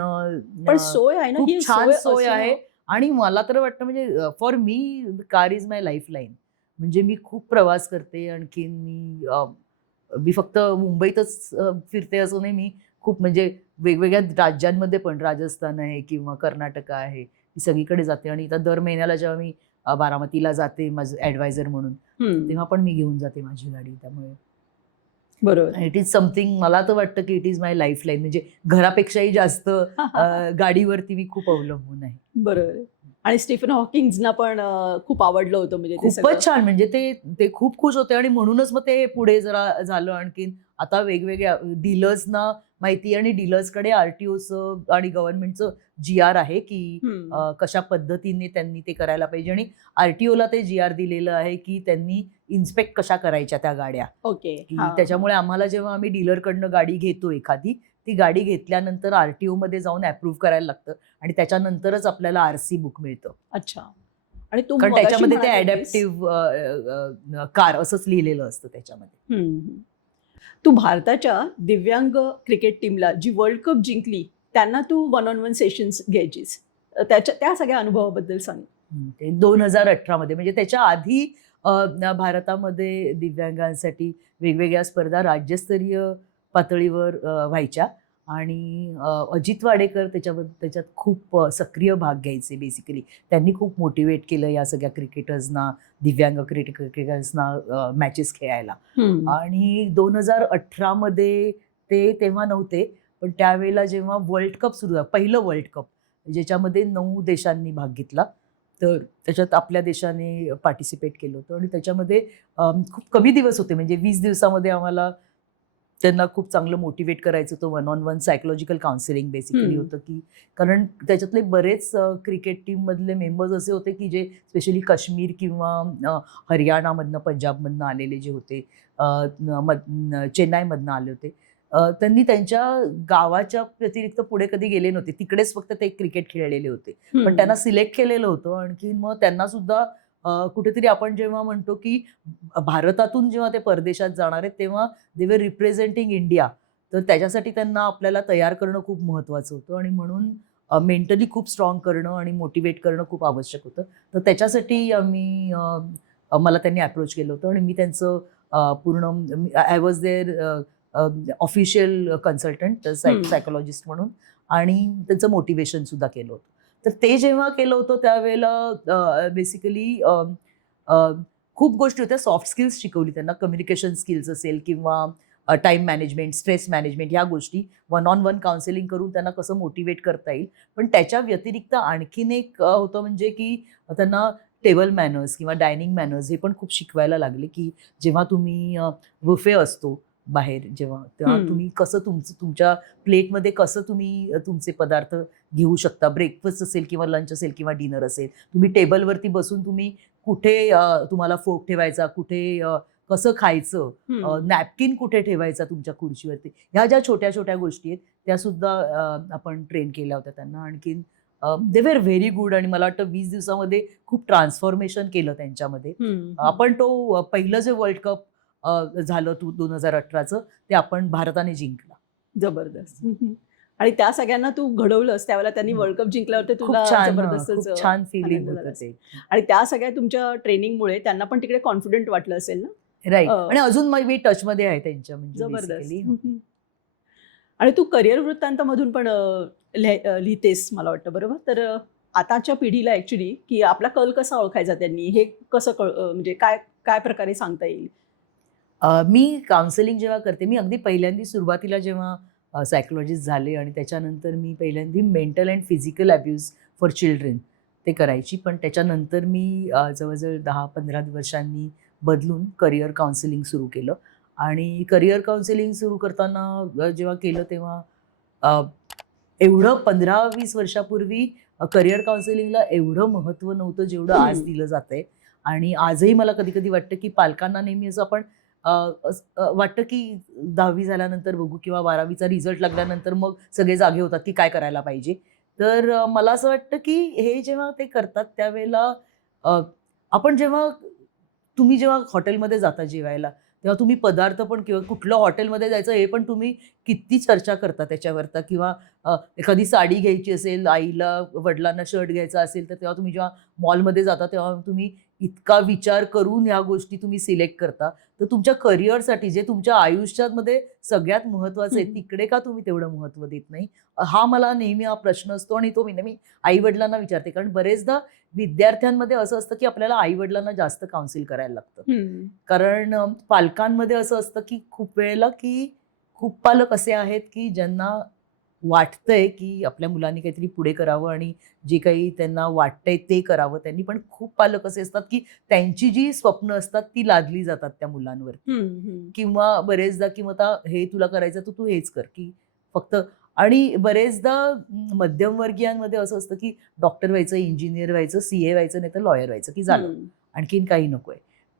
पण सोय आहे ना, खूप ही छान सोय असणं- आहे. आणि मला तर वाटतं म्हणजे for me car is my lifeline. म्हणजे मी खूप प्रवास करते. आणखीन मी फक्त मुंबईतच फिरते असं नाही. मी खूप म्हणजे वेगवेगळ्या राज्यांमध्ये पण, राजस्थान आहे किंवा कर्नाटक आहे, मी सगळीकडे जाते. आणि आता दर महिन्याला जेव्हा मी बारामतीला जाते माझं ॲडवायझर म्हणून, तेव्हा पण मी घेऊन जाते माझी गाडी. त्यामुळे बरोबर. इट इज समथिंग, मला तर वाटतं की इट इज माय लाईफलाईन. म्हणजे घरापेक्षाही जास्त गाडीवरती मी खूप अवलंबून आहे. बरोबर. आणि स्टीफन हॉकिंग्सना पण खूप आवडलं होतं म्हणजे ते सगळं. खूपच छान. म्हणजे ते खूप खुश होते आणि म्हणूनच मग ते पुढे जरा झालं. आणखीन आता वेगवेगळ्या डीलर्सना माहिती, आणि डीलर्सकडे आरटीओचं आणि गव्हर्नमेंटचं GR आहे की कशा पद्धतीने त्यांनी ते करायला पाहिजे. आणि आरटीओला ते GR दिलेलं आहे की त्यांनी इन्स्पेक्ट कशा करायच्या त्या गाड्या. ओके. की त्याच्यामुळे आम्हाला जेव्हा आम्ही डीलरकडनं गाडी घेतो एखादी, ती गाडी घेतल्यानंतर आरटीओ मध्ये जाऊन अप्रूव्ह करायला लागतं आणि त्याच्यानंतरच आपल्याला RC बुक मिळतं. अच्छा. आणि तू कारण मगाशी त्याच्यामध्ये ते म्हणाली होतीस- ॲडॅप्टिव्ह कार असंच लिहिलेलं असतं त्याच्यामध्ये. तू भारताच्या दिव्यांग क्रिकेट टीमला जी वर्ल्ड कप जिंकली त्यांना तू 1-on-1 सेशन्स घ्यायचीस. त्या सगळ्या अनुभवाबद्दल सांग. ते 2018 मध्ये, म्हणजे त्याच्या आधी भारतामध्ये दिव्यांगांसाठी वेगवेगळ्या स्पर्धा राज्यस्तरीय पातळीवर व्हायच्या. आणि अजित वाडेकर त्याच्यात खूप सक्रिय भाग घ्यायचे. बेसिकली त्यांनी खूप मोटिवेट केलं या सगळ्या क्रिकेटर्सना, दिव्यांग क्रिकेटर्सना मॅचेस खेळायला. आणि 2018 मध्ये ते तेव्हा नव्हते, पण त्यावेळेला जेव्हा वर्ल्ड कप सुरू झालं, पहिलं वर्ल्ड कप ज्याच्यामध्ये 9 देशांनी भाग घेतला, तर त्याच्यात आपल्या देशाने पार्टिसिपेट केलं होतं. आणि त्याच्यामध्ये खूप कमी दिवस होते. म्हणजे 20 दिवसामध्ये आम्हाला त्यांना खूप चांगलं मोटिवेट करायचं होतं. 1-on-1 सायकोलॉजिकल काउन्सिलिंग बेसिकली होतं. की कारण त्याच्यातले बरेच क्रिकेट टीममधले मेंबर्स असे होते की जे स्पेशली काश्मीर किंवा हरियाणामधनं, पंजाबमधनं आलेले जे होते, चेन्नईमधनं आले होते. त्यांनी त्यांच्या गावाच्या व्यतिरिक्त पुढे कधी गेले नव्हते. तिकडेच फक्त ते क्रिकेट खेळलेले होते. पण त्यांना सिलेक्ट केलेलं होतं. आणखी मग त्यांना सुद्धा कुठेतरी आपण जेव्हा म्हणतो की भारतातून जेव्हा ते परदेशात जाणार आहेत, तेव्हा दे वर रिप्रेझेंटिंग इंडिया. तर त्याच्यासाठी त्यांना आपल्याला तयार करणं खूप महत्त्वाचं होतं. आणि म्हणून मेंटली खूप स्ट्रॉंग करणं आणि मोटिवेट करणं खूप आवश्यक होतं. तर त्याच्यासाठी मला त्यांनी अप्रोच केलं होतं. आणि मी त्यांचं पूर्ण I was their official consultant, psychologist म्हणून. आणि त्यांचं मोटिवेशन सुद्धा केलं होतं. तर ते जेव्हा केलं होतं त्यावेळेला बेसिकली खूप गोष्टी होत्या. सॉफ्ट स्किल्स शिकवली त्यांना, कम्युनिकेशन स्किल्स असेल किंवा टाईम मॅनेजमेंट, स्ट्रेस मॅनेजमेंट, ह्या गोष्टी 1-on-1 काउन्सिलिंग करून त्यांना कसं मोटिवेट करता येईल. पण त्याच्या व्यतिरिक्त आणखीन एक होतं, म्हणजे की त्यांना टेबल मॅनर्स किंवा डायनिंग मॅनर्स हे पण खूप शिकवायला लागले. की जेव्हा तुम्ही बुफे असतो बाहेर, तेव्हा तुम्ही कसं तुमच्या प्लेटमध्ये कसं तुम्ही तुमचे पदार्थ घेऊ शकता. ब्रेकफास्ट असेल किंवा लंच असेल किंवा डिनर असेल, तुम्ही टेबलवरती बसून तुम्ही कुठे तुम्हाला फोक ठेवायचा, कुठे कसं खायचं, नॅपकिन कुठे ठेवायचा तुमच्या खुर्चीवरती, ह्या ज्या छोट्या छोट्या गोष्टी आहेत त्या सुद्धा आपण ट्रेन केल्या होत्या त्यांना. आणखीन दे वेर व्हेरी गुड. आणि मला वाटतं 20 दिवसामध्ये खूप ट्रान्सफॉर्मेशन केलं त्यांच्यामध्ये. आपण तो पहिलं जे वर्ल्ड कप झालं 2018चं, ते आपण भारताने जिंकला. जबरदस्त. आणि त्या सगळ्यांना तू घडवलंस त्यावेळेला. त्यांनी वर्ल्ड कप जिंकल्यावर ते तुला खूप जबरदस्तच छान फिलिंग आनंद झाला होतं असेल. ते. आणि त्या सगळ्या तुमच्या ट्रेनिंगमुळे त्यांना पण तिकडे कॉन्फिडंट वाटलं असेल ना. राईट. आणि अजून मी टचमध्ये आहे त्यांच्या, म्हणजे जबरदस्त. बेसिकली. आणि तू करिअर वृत्तांतामधून पण लिहितेस मला वाटतं, बरोबर? तर आताच्या पिढीला ऍक्च्युली की आपला कल कसा ओळखायचा त्यांनी, हे कसं म्हणजे काय काय प्रकारे सांगता येईल? मी काउन्सिलिंग जेव्हा करते, मी अगदी पहिल्यांदा सुरुवातीला जेव्हा सायकोलॉजिस्ट झाले आणि त्याच्यानंतर मी पहिल्यांदा mental and physical abuse for children ते करायची. पण त्याच्यानंतर मी जवळजवळ 10-15 वर्षांनी बदलून करिअर काउन्सिलिंग सुरू केलं. आणि करिअर काउन्सिलिंग सुरू करताना जेव्हा केलं तेव्हा अ, एवढं 15-20 वर्षापूर्वी करिअर काउन्सिलिंगला एवढं महत्त्व नव्हतं जेवढं आज दिलं जातंय. आणि आजही मला कधी-कधी वाटतं, की पालकांना नेहमी असं आपण वाटतं, की 10वी झाल्यानंतर बघू किंवा 12वीचा रिझल्ट लागल्यानंतर मग सगळे जागे होतात, की काय करायला पाहिजे. तर मला असं वाटतं, की हे जेव्हा ते करतात त्यावेळेला अ, आपण तुम्ही जेव्हा हॉटेलमध्ये जाता जेवायला, तेव्हा तुम्ही पदार्थ पण किंवा कुठलं हॉटेलमध्ये जायचं हे पण तुम्ही किती चर्चा करता त्याच्यावरती किंवा एखादी साडी घ्यायची असेल, आईला, वडिलांना शर्ट घ्यायचा असेल, तर तेव्हा तुम्ही जेव्हा मॉलमध्ये जाता तेव्हा तुम्ही इतका विचार करून ह्या गोष्टी तुम्ही सिलेक्ट करता. तर तुमच्या करिअरसाठी जे तुमच्या आयुष्यामध्ये सगळ्यात महत्त्वाचं आहे, तिकडे का तुम्ही तेवढं महत्त्व देत नाही? हा मला नेहमी हा प्रश्न असतो आणि तो मी नेहमी आई-वडिलांना विचारते. कारण बरेचदा विद्यार्थ्यांमध्ये असं असतं, की आपल्याला आई-वडिलांना जास्त काउन्सिल करायला लागतं. हम्म. कारण पालकांमध्ये असं असतं, की खूप वेळेला, की खूप पालक असे आहेत, की ज्यांना वाटतंय, की आपल्या मुलांनी काहीतरी पुढे करावं आणि जे काही त्यांना वाटतंय ते करावं त्यांनी. पण खूप पालक असे असतात, की त्यांची जी स्वप्न असतात ती लादली जातात त्या मुलांवरती. हम्म. हम्म. किंवा बरेचदा की मग आता हे तुला करायचं तर तू हेच कर, की फक्त आणि बरेचदा मध्यमवर्गीयांमध्ये असं असतं, की डॉक्टर व्हायचं, इंजिनियर व्हायचं, सीए व्हायचं, नाहीतर लॉयर व्हायचं, की झालं. हम्म. आणखीन काही नकोय.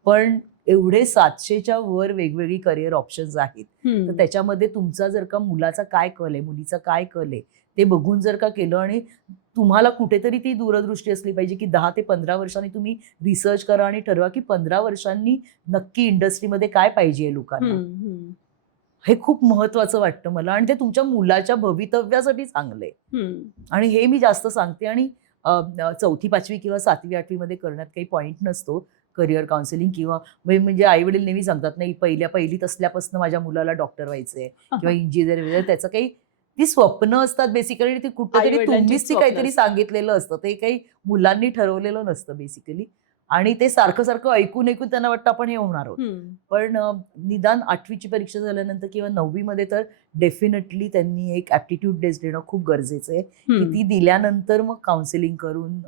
पण एवढे 700च्या वर वेगवेगळी करिअर ऑप्शन्स आहेत. तर हम्म. त्याच्यामध्ये तुमचा जर का मुलाचा काय कल आहे, मुलीचा काय कल आहे, ते बघून जर का केलं आणि तुम्हाला कुठेतरी ती दूरदृष्टी असली पाहिजे, की 10 ते 15 वर्षांनी तुम्ही रिसर्च करा आणि ठरवा, की 15 वर्षांनी नक्की इंडस्ट्रीमध्ये काय पाहिजे लोकांना. हम्म. हम्म. हे खूप महत्वाचं वाटतं मला आणि ते तुमच्या मुलाच्या भवितव्यासाठी चांगलं आहे. हम्म. आणि हे मी जास्त सांगते आणि 4थी, 5वी किंवा 7वी, 8वी मध्ये करण्यात काही पॉइंट नसतो करिअर काउन्सिलिंग किंवा म्हणजे आई-वडील नेहमी सांगतात, "नाही, पहिलीत असल्यापासून माझ्या मुलाला डॉक्टर व्हायचंय किंवा इंजिनिअर व्हायचंय." त्याचं काही ती स्वप्न असतात बेसिकली ती कुठेतरी आई-वडिलांची तुम्हीच ती स्वप्न काहीतरी असतात. सांगितलेलं असतं. ते काही मुलांनी ठरवलेलं नसतं बेसिकली आणि ते सारखं-सारखं ऐकून त्यांना वाटतं आपण हे होणार आहोत. हम्म. पण निदान 8वीची परीक्षा झाल्यानंतर किंवा 9वी मध्ये तर डेफिनेटली त्यांनी एक ॲप्टिट्यूड टेस्ट देणं खूप गरजेचं आहे, की ती दिल्यानंतर मग काउन्सिलिंग करून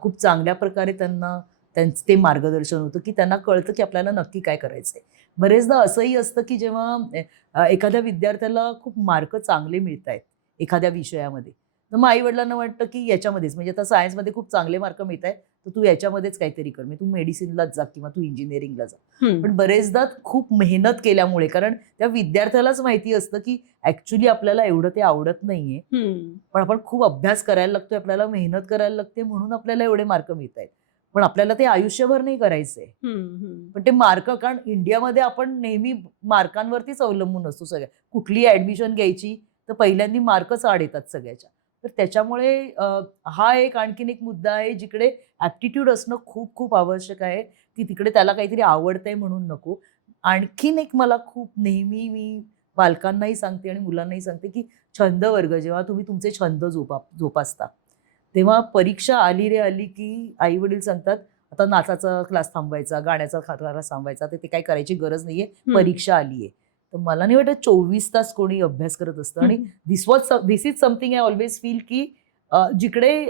खूप चांगल्या प्रकारे त्यांना त्यांचं ते मार्गदर्शन होतं, की त्यांना कळतं, की आपल्याला नक्की काय करायचंय. बरेचदा असंही असतं, की जेव्हा एखाद्या विद्यार्थ्याला खूप मार्क चांगले मिळतायत एखाद्या विषयामध्ये, तर मग आई-वडिलांना वाटतं, की याच्यामध्येच म्हणजे आता सायन्समध्ये खूप चांगले मार्क मिळतायत, तर तू याच्यामध्येच काहीतरी कर. म्हणजे तू मेडिसिनलाच जा किंवा तू इंजिनिअरिंगला जा. हम्म. पण बरेचदा खूप मेहनत केल्यामुळे कारण त्या विद्यार्थ्यालाच माहिती असतं, की ॲक्चुअली आपल्याला एवढं ते आवडत नाहीये. हम्म. पण आपण खूप अभ्यास करायला लागतोय, आपल्याला मेहनत करायला लागते म्हणून आपल्याला एवढे मार्क मिळतायत. पण आपल्याला ते आयुष्यभर नाही करायचंय. हम्म. पण ते मार्क कारण इंडियामध्ये आपण नेहमी मार्कांवरतीच अवलंबून असतो सगळ्या. कुठलीही ॲडमिशन घ्यायची तर पहिल्यांदा मार्कच आड येतात सगळ्याच्या. तर त्याच्यामुळे हा एक आणखीन एक मुद्दा आहे जिकडे ॲप्टिट्यूड असणं खूप खूप आवश्यक आहे, की तिकडे त्याला काहीतरी आवडतंय म्हणून नको. आणखीन एक मला खूप नेहमी मी पालकांनाही सांगते आणि मुलांनाही सांगते, की छंद वर्ग जेव्हा तुम्ही तुमचे छंद जोपासता, तेव्हा परीक्षा आली रे आली, की आई-वडील सांगतात, "आता नाचाचा क्लास थांबवायचा, गाण्याचा क्लास थांबवायचा, तर ते काही करायची गरज नाहीये, परीक्षा आली आहे." तर मला नाही वाटत 24 तास कोणी अभ्यास करत असतं आणि this is something I always feel, की जिकडे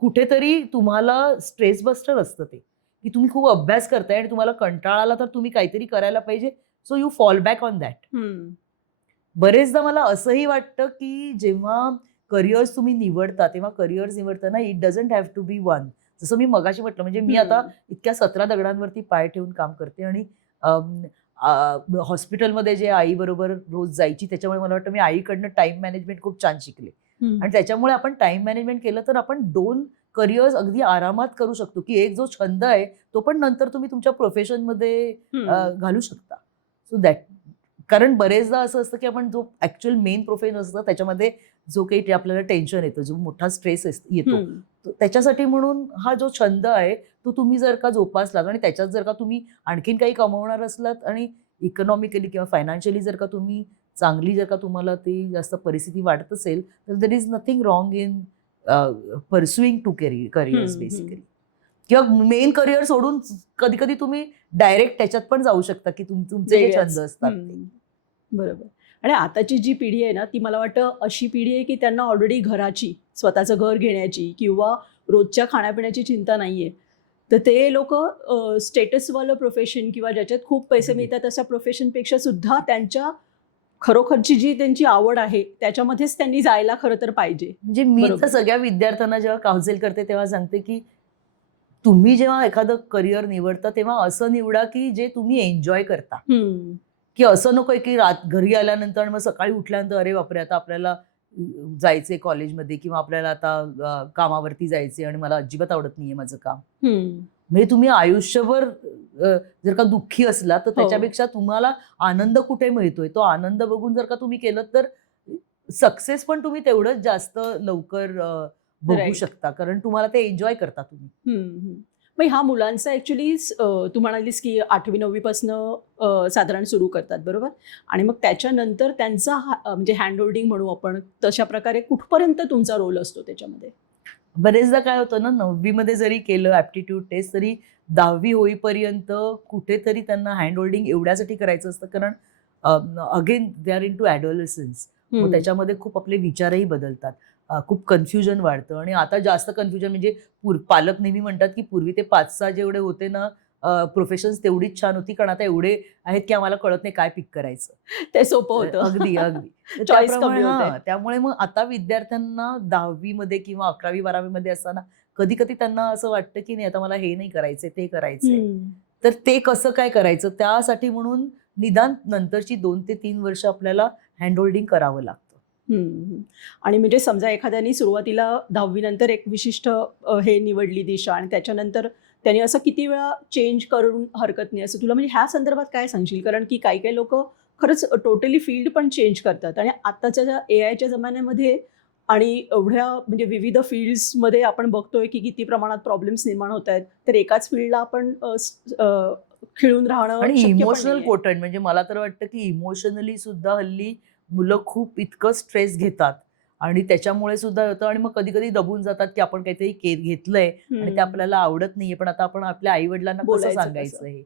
कुठेतरी तुम्हाला स्ट्रेस बस्टर असतं ते, की तुम्ही खूप अभ्यास करताय आणि तुम्हाला कंटाळा आला तर तुम्ही काहीतरी करायला पाहिजे. So you fall back on that. हम्म. बरेचदा मला असंही वाटतं, की जेव्हा करिअर्स तुम्ही निवडता, तेव्हा करिअर्स निवडताना it doesn't have to be one. जसं मी मगाशी म्हटलं, म्हणजे मी आता इतक्या 17 दगडांवरती पाय ठेवून काम करते आणि हॉस्पिटलमध्ये जे आईबरोबर रोज जायची, त्याच्यामुळे मला वाटतं मी आईकडनं टाईम मॅनेजमेंट खूप छान शिकले. आणि त्याच्यामुळे आपण टाईम मॅनेजमेंट केलं तर आपण 2 करिअर्स अगदी आरामात करू शकतो, की एक जो छंद आहे, तो पण नंतर तुम्ही तुमच्या प्रोफेशनमध्ये घालू शकता. सो दॅट कारण बरेचदा असं असतं, की आपण जो ॲक्चुअल मेन प्रोफेशन असतं त्याच्यामध्ये जो काही आपल्याला टेन्शन येतं, जो मोठा स्ट्रेस येतो, त्याच्यासाठी म्हणून हा जो छंद आहे, तो तुम्ही जर का जोपासलात आणि त्याच्यात जर का तुम्ही आणखीन काही कमवणार असलात आणि इकॉनॉमिकली किंवा फायनान्शियली जर का तुम्ही चांगली जर का तुम्हाला ती जास्त परिस्थिती वाटत असेल, तर there is nothing wrong in pursuing two careers basically. किंवा मेन करिअर सोडून कधी-कधी तुम्ही डायरेक्ट त्याच्यात पण जाऊ शकता, की तुमचे जे छंद असतात ते. बरोबर. आणि आताची जी पिढी आहे ना, ती मला वाटतं अशी पिढी आहे, की त्यांना ऑलरेडी घराची, स्वतःचं घर घेण्याची किंवा रोजच्या खाण्यापिण्याची चिंता नाहीये. तर ते लोक स्टेटसवालं प्रोफेशन किंवा ज्याच्यात खूप पैसे अगदी. मिळतात अशा प्रोफेशनपेक्षा सुद्धा त्यांच्या खरोखरची जी त्यांची आवड आहे त्याच्यामध्येच त्यांनी जायला खरं तर पाहिजे. म्हणजे मी तर बरोबर. सगळ्या विद्यार्थ्यांना जेव्हा काउन्सिल करते तेव्हा सांगते की तुम्ही जेव्हा एखादं करिअर निवडता तेव्हा असं निवडा की जे तुम्ही एन्जॉय करता. हम्म. की असं नकोय की घरी आल्यानंतर आणि मग सकाळी उठल्यानंतर अरे बापरे आता आपल्याला जायचंय कॉलेजमध्ये किंवा आपल्याला आता कामावरती जायचंय आणि मला अजिबात आवडत नाहीये माझं काम. हम्म. म्हणजे तुम्ही आयुष्यभर जर का दुःखी असला तर हो. त्याच्यापेक्षा तुम्हाला आनंद कुठे मिळतोय तो आनंद बघून जर का तुम्ही केलं तर सक्सेस पण तुम्ही तेवढंच जास्त लवकर बघू Right. शकता कारण तुम्हाला ते एन्जॉय करता तुम्ही. हम्म. मग ह्या मुलांचा ऍक्च्युली तू म्हणालीस की 8वी-9वी पासनं साधारण सुरू करतात बरोबर, आणि मग त्याच्यानंतर त्यांचा म्हणजे हँड होल्डिंग म्हणू आपण तशा प्रकारे कुठपर्यंत तुमचा रोल असतो त्याच्यामध्ये? बरेचदा काय होतं ना 9वी मध्ये जरी केलं ऍप्टिट्यूड टेस्ट तरी 10वी होईपर्यंत कुठेतरी त्यांना हँड होल्डिंग एवढ्यासाठी करायचं असतं कारण again they are into adolescence. मग त्याच्यामध्ये खूप आपले विचारही बदलतात. खूप कन्फ्युजन वाढतं आणि आता जास्त कन्फ्युजन म्हणजे पालक नेहमी म्हणतात की पूर्वी ते 5-6 जेवढे होते ना प्रोफेशन्स तेवढीच छान होती कारण आता एवढे आहेत की आम्हाला कळत नाही काय पिक करायचं. ते सोपं होतं. अगदी अगदी तर चॉईस त्याप्रमाणे कमी होते. त्यामुळे मग आता विद्यार्थ्यांना 10वी मध्ये किंवा 11वी-12वी मध्ये असताना कधी कधी त्यांना असं वाटतं की नाही आता मला हे नाही करायचंय ते करायचंय. तर ते कसं काय करायचं त्यासाठी म्हणून निदान नंतरची 2 ते 3 वर्ष आपल्याला हँड होल्डिंग करावं लागतं. आणि म्हणजे समजा एखाद्याने सुरुवातीला 10वी नंतर एक विशिष्ट हे निवडली दिशा आणि त्याच्यानंतर त्यांनी असं किती वेळा चेंज करून हरकत नाही असं तुला म्हणजे ह्या संदर्भात काय सांगशील? कारण की काही काही लोक खरंच टोटली फील्ड पण चेंज करतात आणि आत्ताच्या ज्या AI च्या जमान्यामध्ये आणि एवढ्या म्हणजे विविध फील्ड्समध्ये आपण बघतोय की किती प्रमाणात प्रॉब्लेम्स निर्माण होत आहेत, तर एकाच फील्डला आपण खिळून राहणं आणि शक्य पण इमोशनल नाहीये. कोटन म्हणजे मला तर वाटतं की इमोशनली सुद्धा हल्ली मुलं खूप इतकं स्ट्रेस घेतात आणि त्याच्यामुळे सुद्धा होतं आणि मग कधी कधी दबून जातात की आपण काहीतरी घेतलंय आणि ते आपल्याला आवडत नाहीये पण आता आपण आपल्या आई वडिलांना कसं बोलायचं सांगायचं कसं? हे.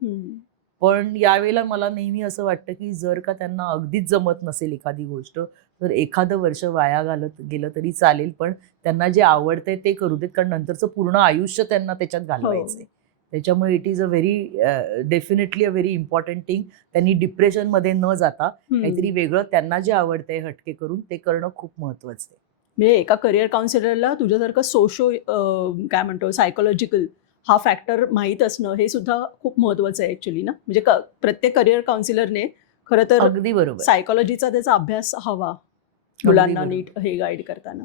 पण यावेळेला मला नेहमी असं वाटतं की जर का त्यांना अगदीच जमत नसेल एखादी गोष्ट तर एखादं वर्ष वाया घालत गेलं तरी चालेल पण त्यांना जे आवडतंय ते करू देत कारण नंतरचं पूर्ण आयुष्य त्यांना त्याच्यात घालवायचंय. त्याच्यामुळे it is a very definitely a very important thing. त्यांनी डिप्रेशनमध्ये न जाता काहीतरी वेगळं त्यांना जे आवडतंय हटके करून ते करणं खूप महत्वाचं आहे. म्हणजे एका करिअर काउन्सिलरला तुझ्यासारखं काय म्हणतो सायकोलॉजिकल हा फॅक्टर माहीत असणं हे सुद्धा खूप महत्त्वाचं आहे ॲक्च्युली ना, म्हणजे प्रत्येक करिअर काउन्सिलरने खरं तर अगदी बरोबर. सायकोलॉजीचा त्याचा अभ्यास हवा अगदी मुलांना बरोबर. नीट हे गाईड करताना.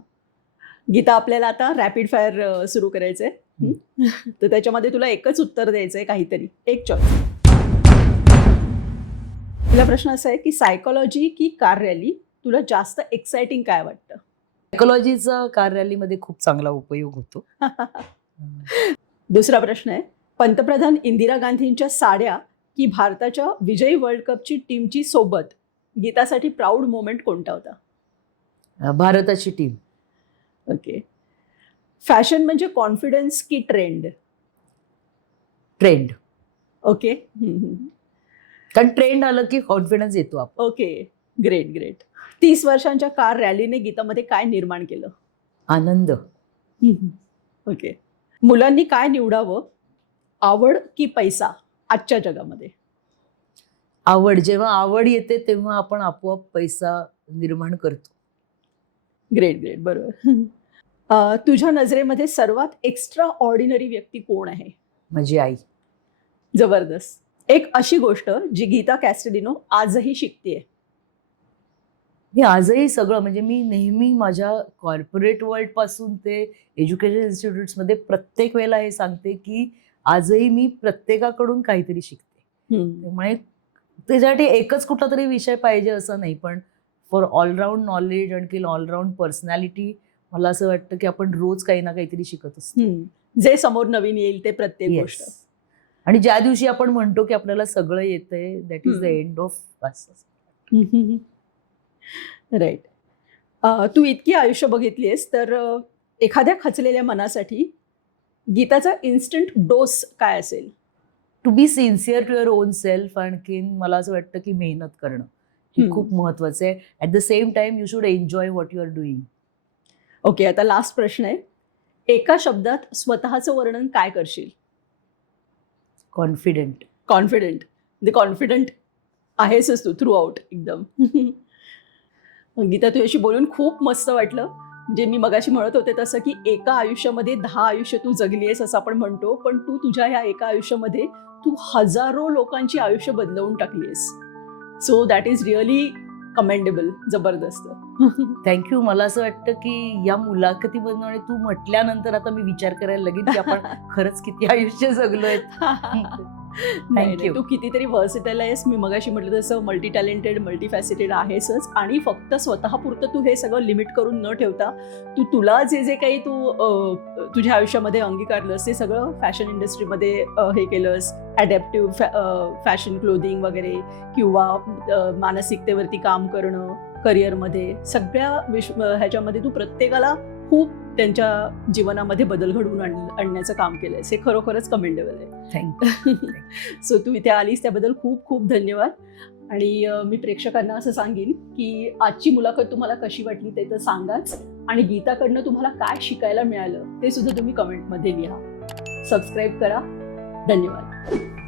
गीता, आपल्याला आता रॅपिड फायर सुरू करायचं आहे. तर त्याच्यामध्ये तुला एकच उत्तर द्यायचं आहे काहीतरी, एक चॉईस. पहिला प्रश्न असा आहे की सायकोलॉजी की कार रॅली तुला जास्त एक्साइटिंग काय वाटतं? सायकोलॉजीचा कार रॅलीमध्ये खूप चांगला उपयोग होतो. दुसरा प्रश्न आहे, पंतप्रधान इंदिरा गांधींच्या साड्या की भारताच्या विजयी वर्ल्ड कपची टीमची सोबत गीतासाठी प्राऊड मोमेंट कोणता होता? भारताची टीम. ओके. फॅशन म्हणजे कॉन्फिडन्स की ट्रेंड? ट्रेंड. ओके. कारण ट्रेंड आलं की कॉन्फिडन्स येतो आपण. ओके. Great great. 30 वर्षांच्या कार रॅलीने गीतामध्ये काय निर्माण केलं? आनंद. ओके. मुलांनी काय निवडावं, आवड की पैसा आजच्या जगामध्ये? आवड. जेव्हा आवड येते तेव्हा आपण आपोआप पैसा निर्माण करतो. Great great. बरोबर. तुझ्या नजरेमध्ये सर्वात एक्स्ट्रा ऑर्डिनरी व्यक्ती कोण आहे? माझी आई. जबरदस्त. एक अशी गोष्ट जी गीता कॅस्टेलिनो आजही शिकतेय? मी आजही सगळं म्हणजे मी नेहमी माझ्या कॉर्पोरेट वर्ल्ड पासून ते एज्युकेशन इन्स्टिट्यूट्समध्ये प्रत्येक वेळेला हे सांगते की आजही मी प्रत्येकाकडून काहीतरी शिकते. त्यामुळे त्याच्यासाठी एकच कुठला तरी विषय पाहिजे असं नाही पण फॉर ऑलराऊंड नॉलेज आणखी ऑलराऊंड पर्सनॅलिटी मला असं वाटतं की आपण रोज काही ना काहीतरी शिकत असतो. जे समोर नवीन येईल ते प्रत्येक Yes. गोष्ट. आणि ज्या दिवशी आपण म्हणतो की आपल्याला सगळं येतंय that is the end of. Right. तू इतकी आयुष्य बघितलीस तर एखाद्या खचलेल्या मनासाठी गीताचा इन्स्टंट डोस काय असेल? To be sincere to your own self. आणखीन मला असं वाटतं की मेहनत करणं हे खूप महत्वाचं आहे. At the same time you should enjoy what you are doing. Okay. आता लास्ट प्रश्न आहे, एका शब्दात स्वतःचं वर्णन काय करशील? कॉन्फिडेंट. म्हणजे कॉन्फिडंट आहेसच तू थ्रू आउट एकदम. गीता, तुझ्याशी बोलून खूप मस्त वाटलं. म्हणजे मी मगाशी म्हणत होते तसं की एका आयुष्यामध्ये 10 आयुष्य तू जगली आहेस असं आपण म्हणतो, पण तू तुझ्या ह्या एका आयुष्यामध्ये तू हजारो लोकांची आयुष्य बदलवून टाकली आहेस. So that is really commendable. जबरदस्त. थँक्यू. मला असं वाटतं की या मुलाखतीमधून आणि तू म्हटल्यानंतर आता मी विचार करायला लगेच की आपण खरंच किती आयुष्य जगलोय. नाही, Thank you. तू कितीतरी व्हर्सिटाईल आहेस. मी मगाशी म्हटलं तसं मल्टी टॅलेंटेड, मल्टीफॅसेटेड आहेसच. आणि फक्त स्वतःपुरतं तू हे सगळं लिमिट करून न ठेवता तुला जे जे काही तू तुझ्या आयुष्यामध्ये अंगीकारलंस ते सगळं फॅशन इंडस्ट्रीमध्ये हे केलंस. ॲडॅप्टिव्ह फॅशन क्लोदिंग वगैरे, किंवा मानसिकतेवरती काम करणं करिअरमध्ये, सगळ्या ह्याच्यामध्ये तू प्रत्येकाला खूप त्यांच्या जीवनामध्ये बदल घडवून आणण्याचं काम केलंयस. हे खरोखरच कमेंडेबल आहे. थँक्यू. सो तू इथे आलीस त्याबद्दल खूप खूप धन्यवाद. आणि मी प्रेक्षकांना असं सांगेन की आजची मुलाखत तुम्हाला कशी वाटली ते तर सांगाच, आणि गीताकडनं तुम्हाला काय शिकायला मिळालं ते सुद्धा तुम्ही कमेंटमध्ये लिहा. सबस्क्राईब करा. धन्यवाद.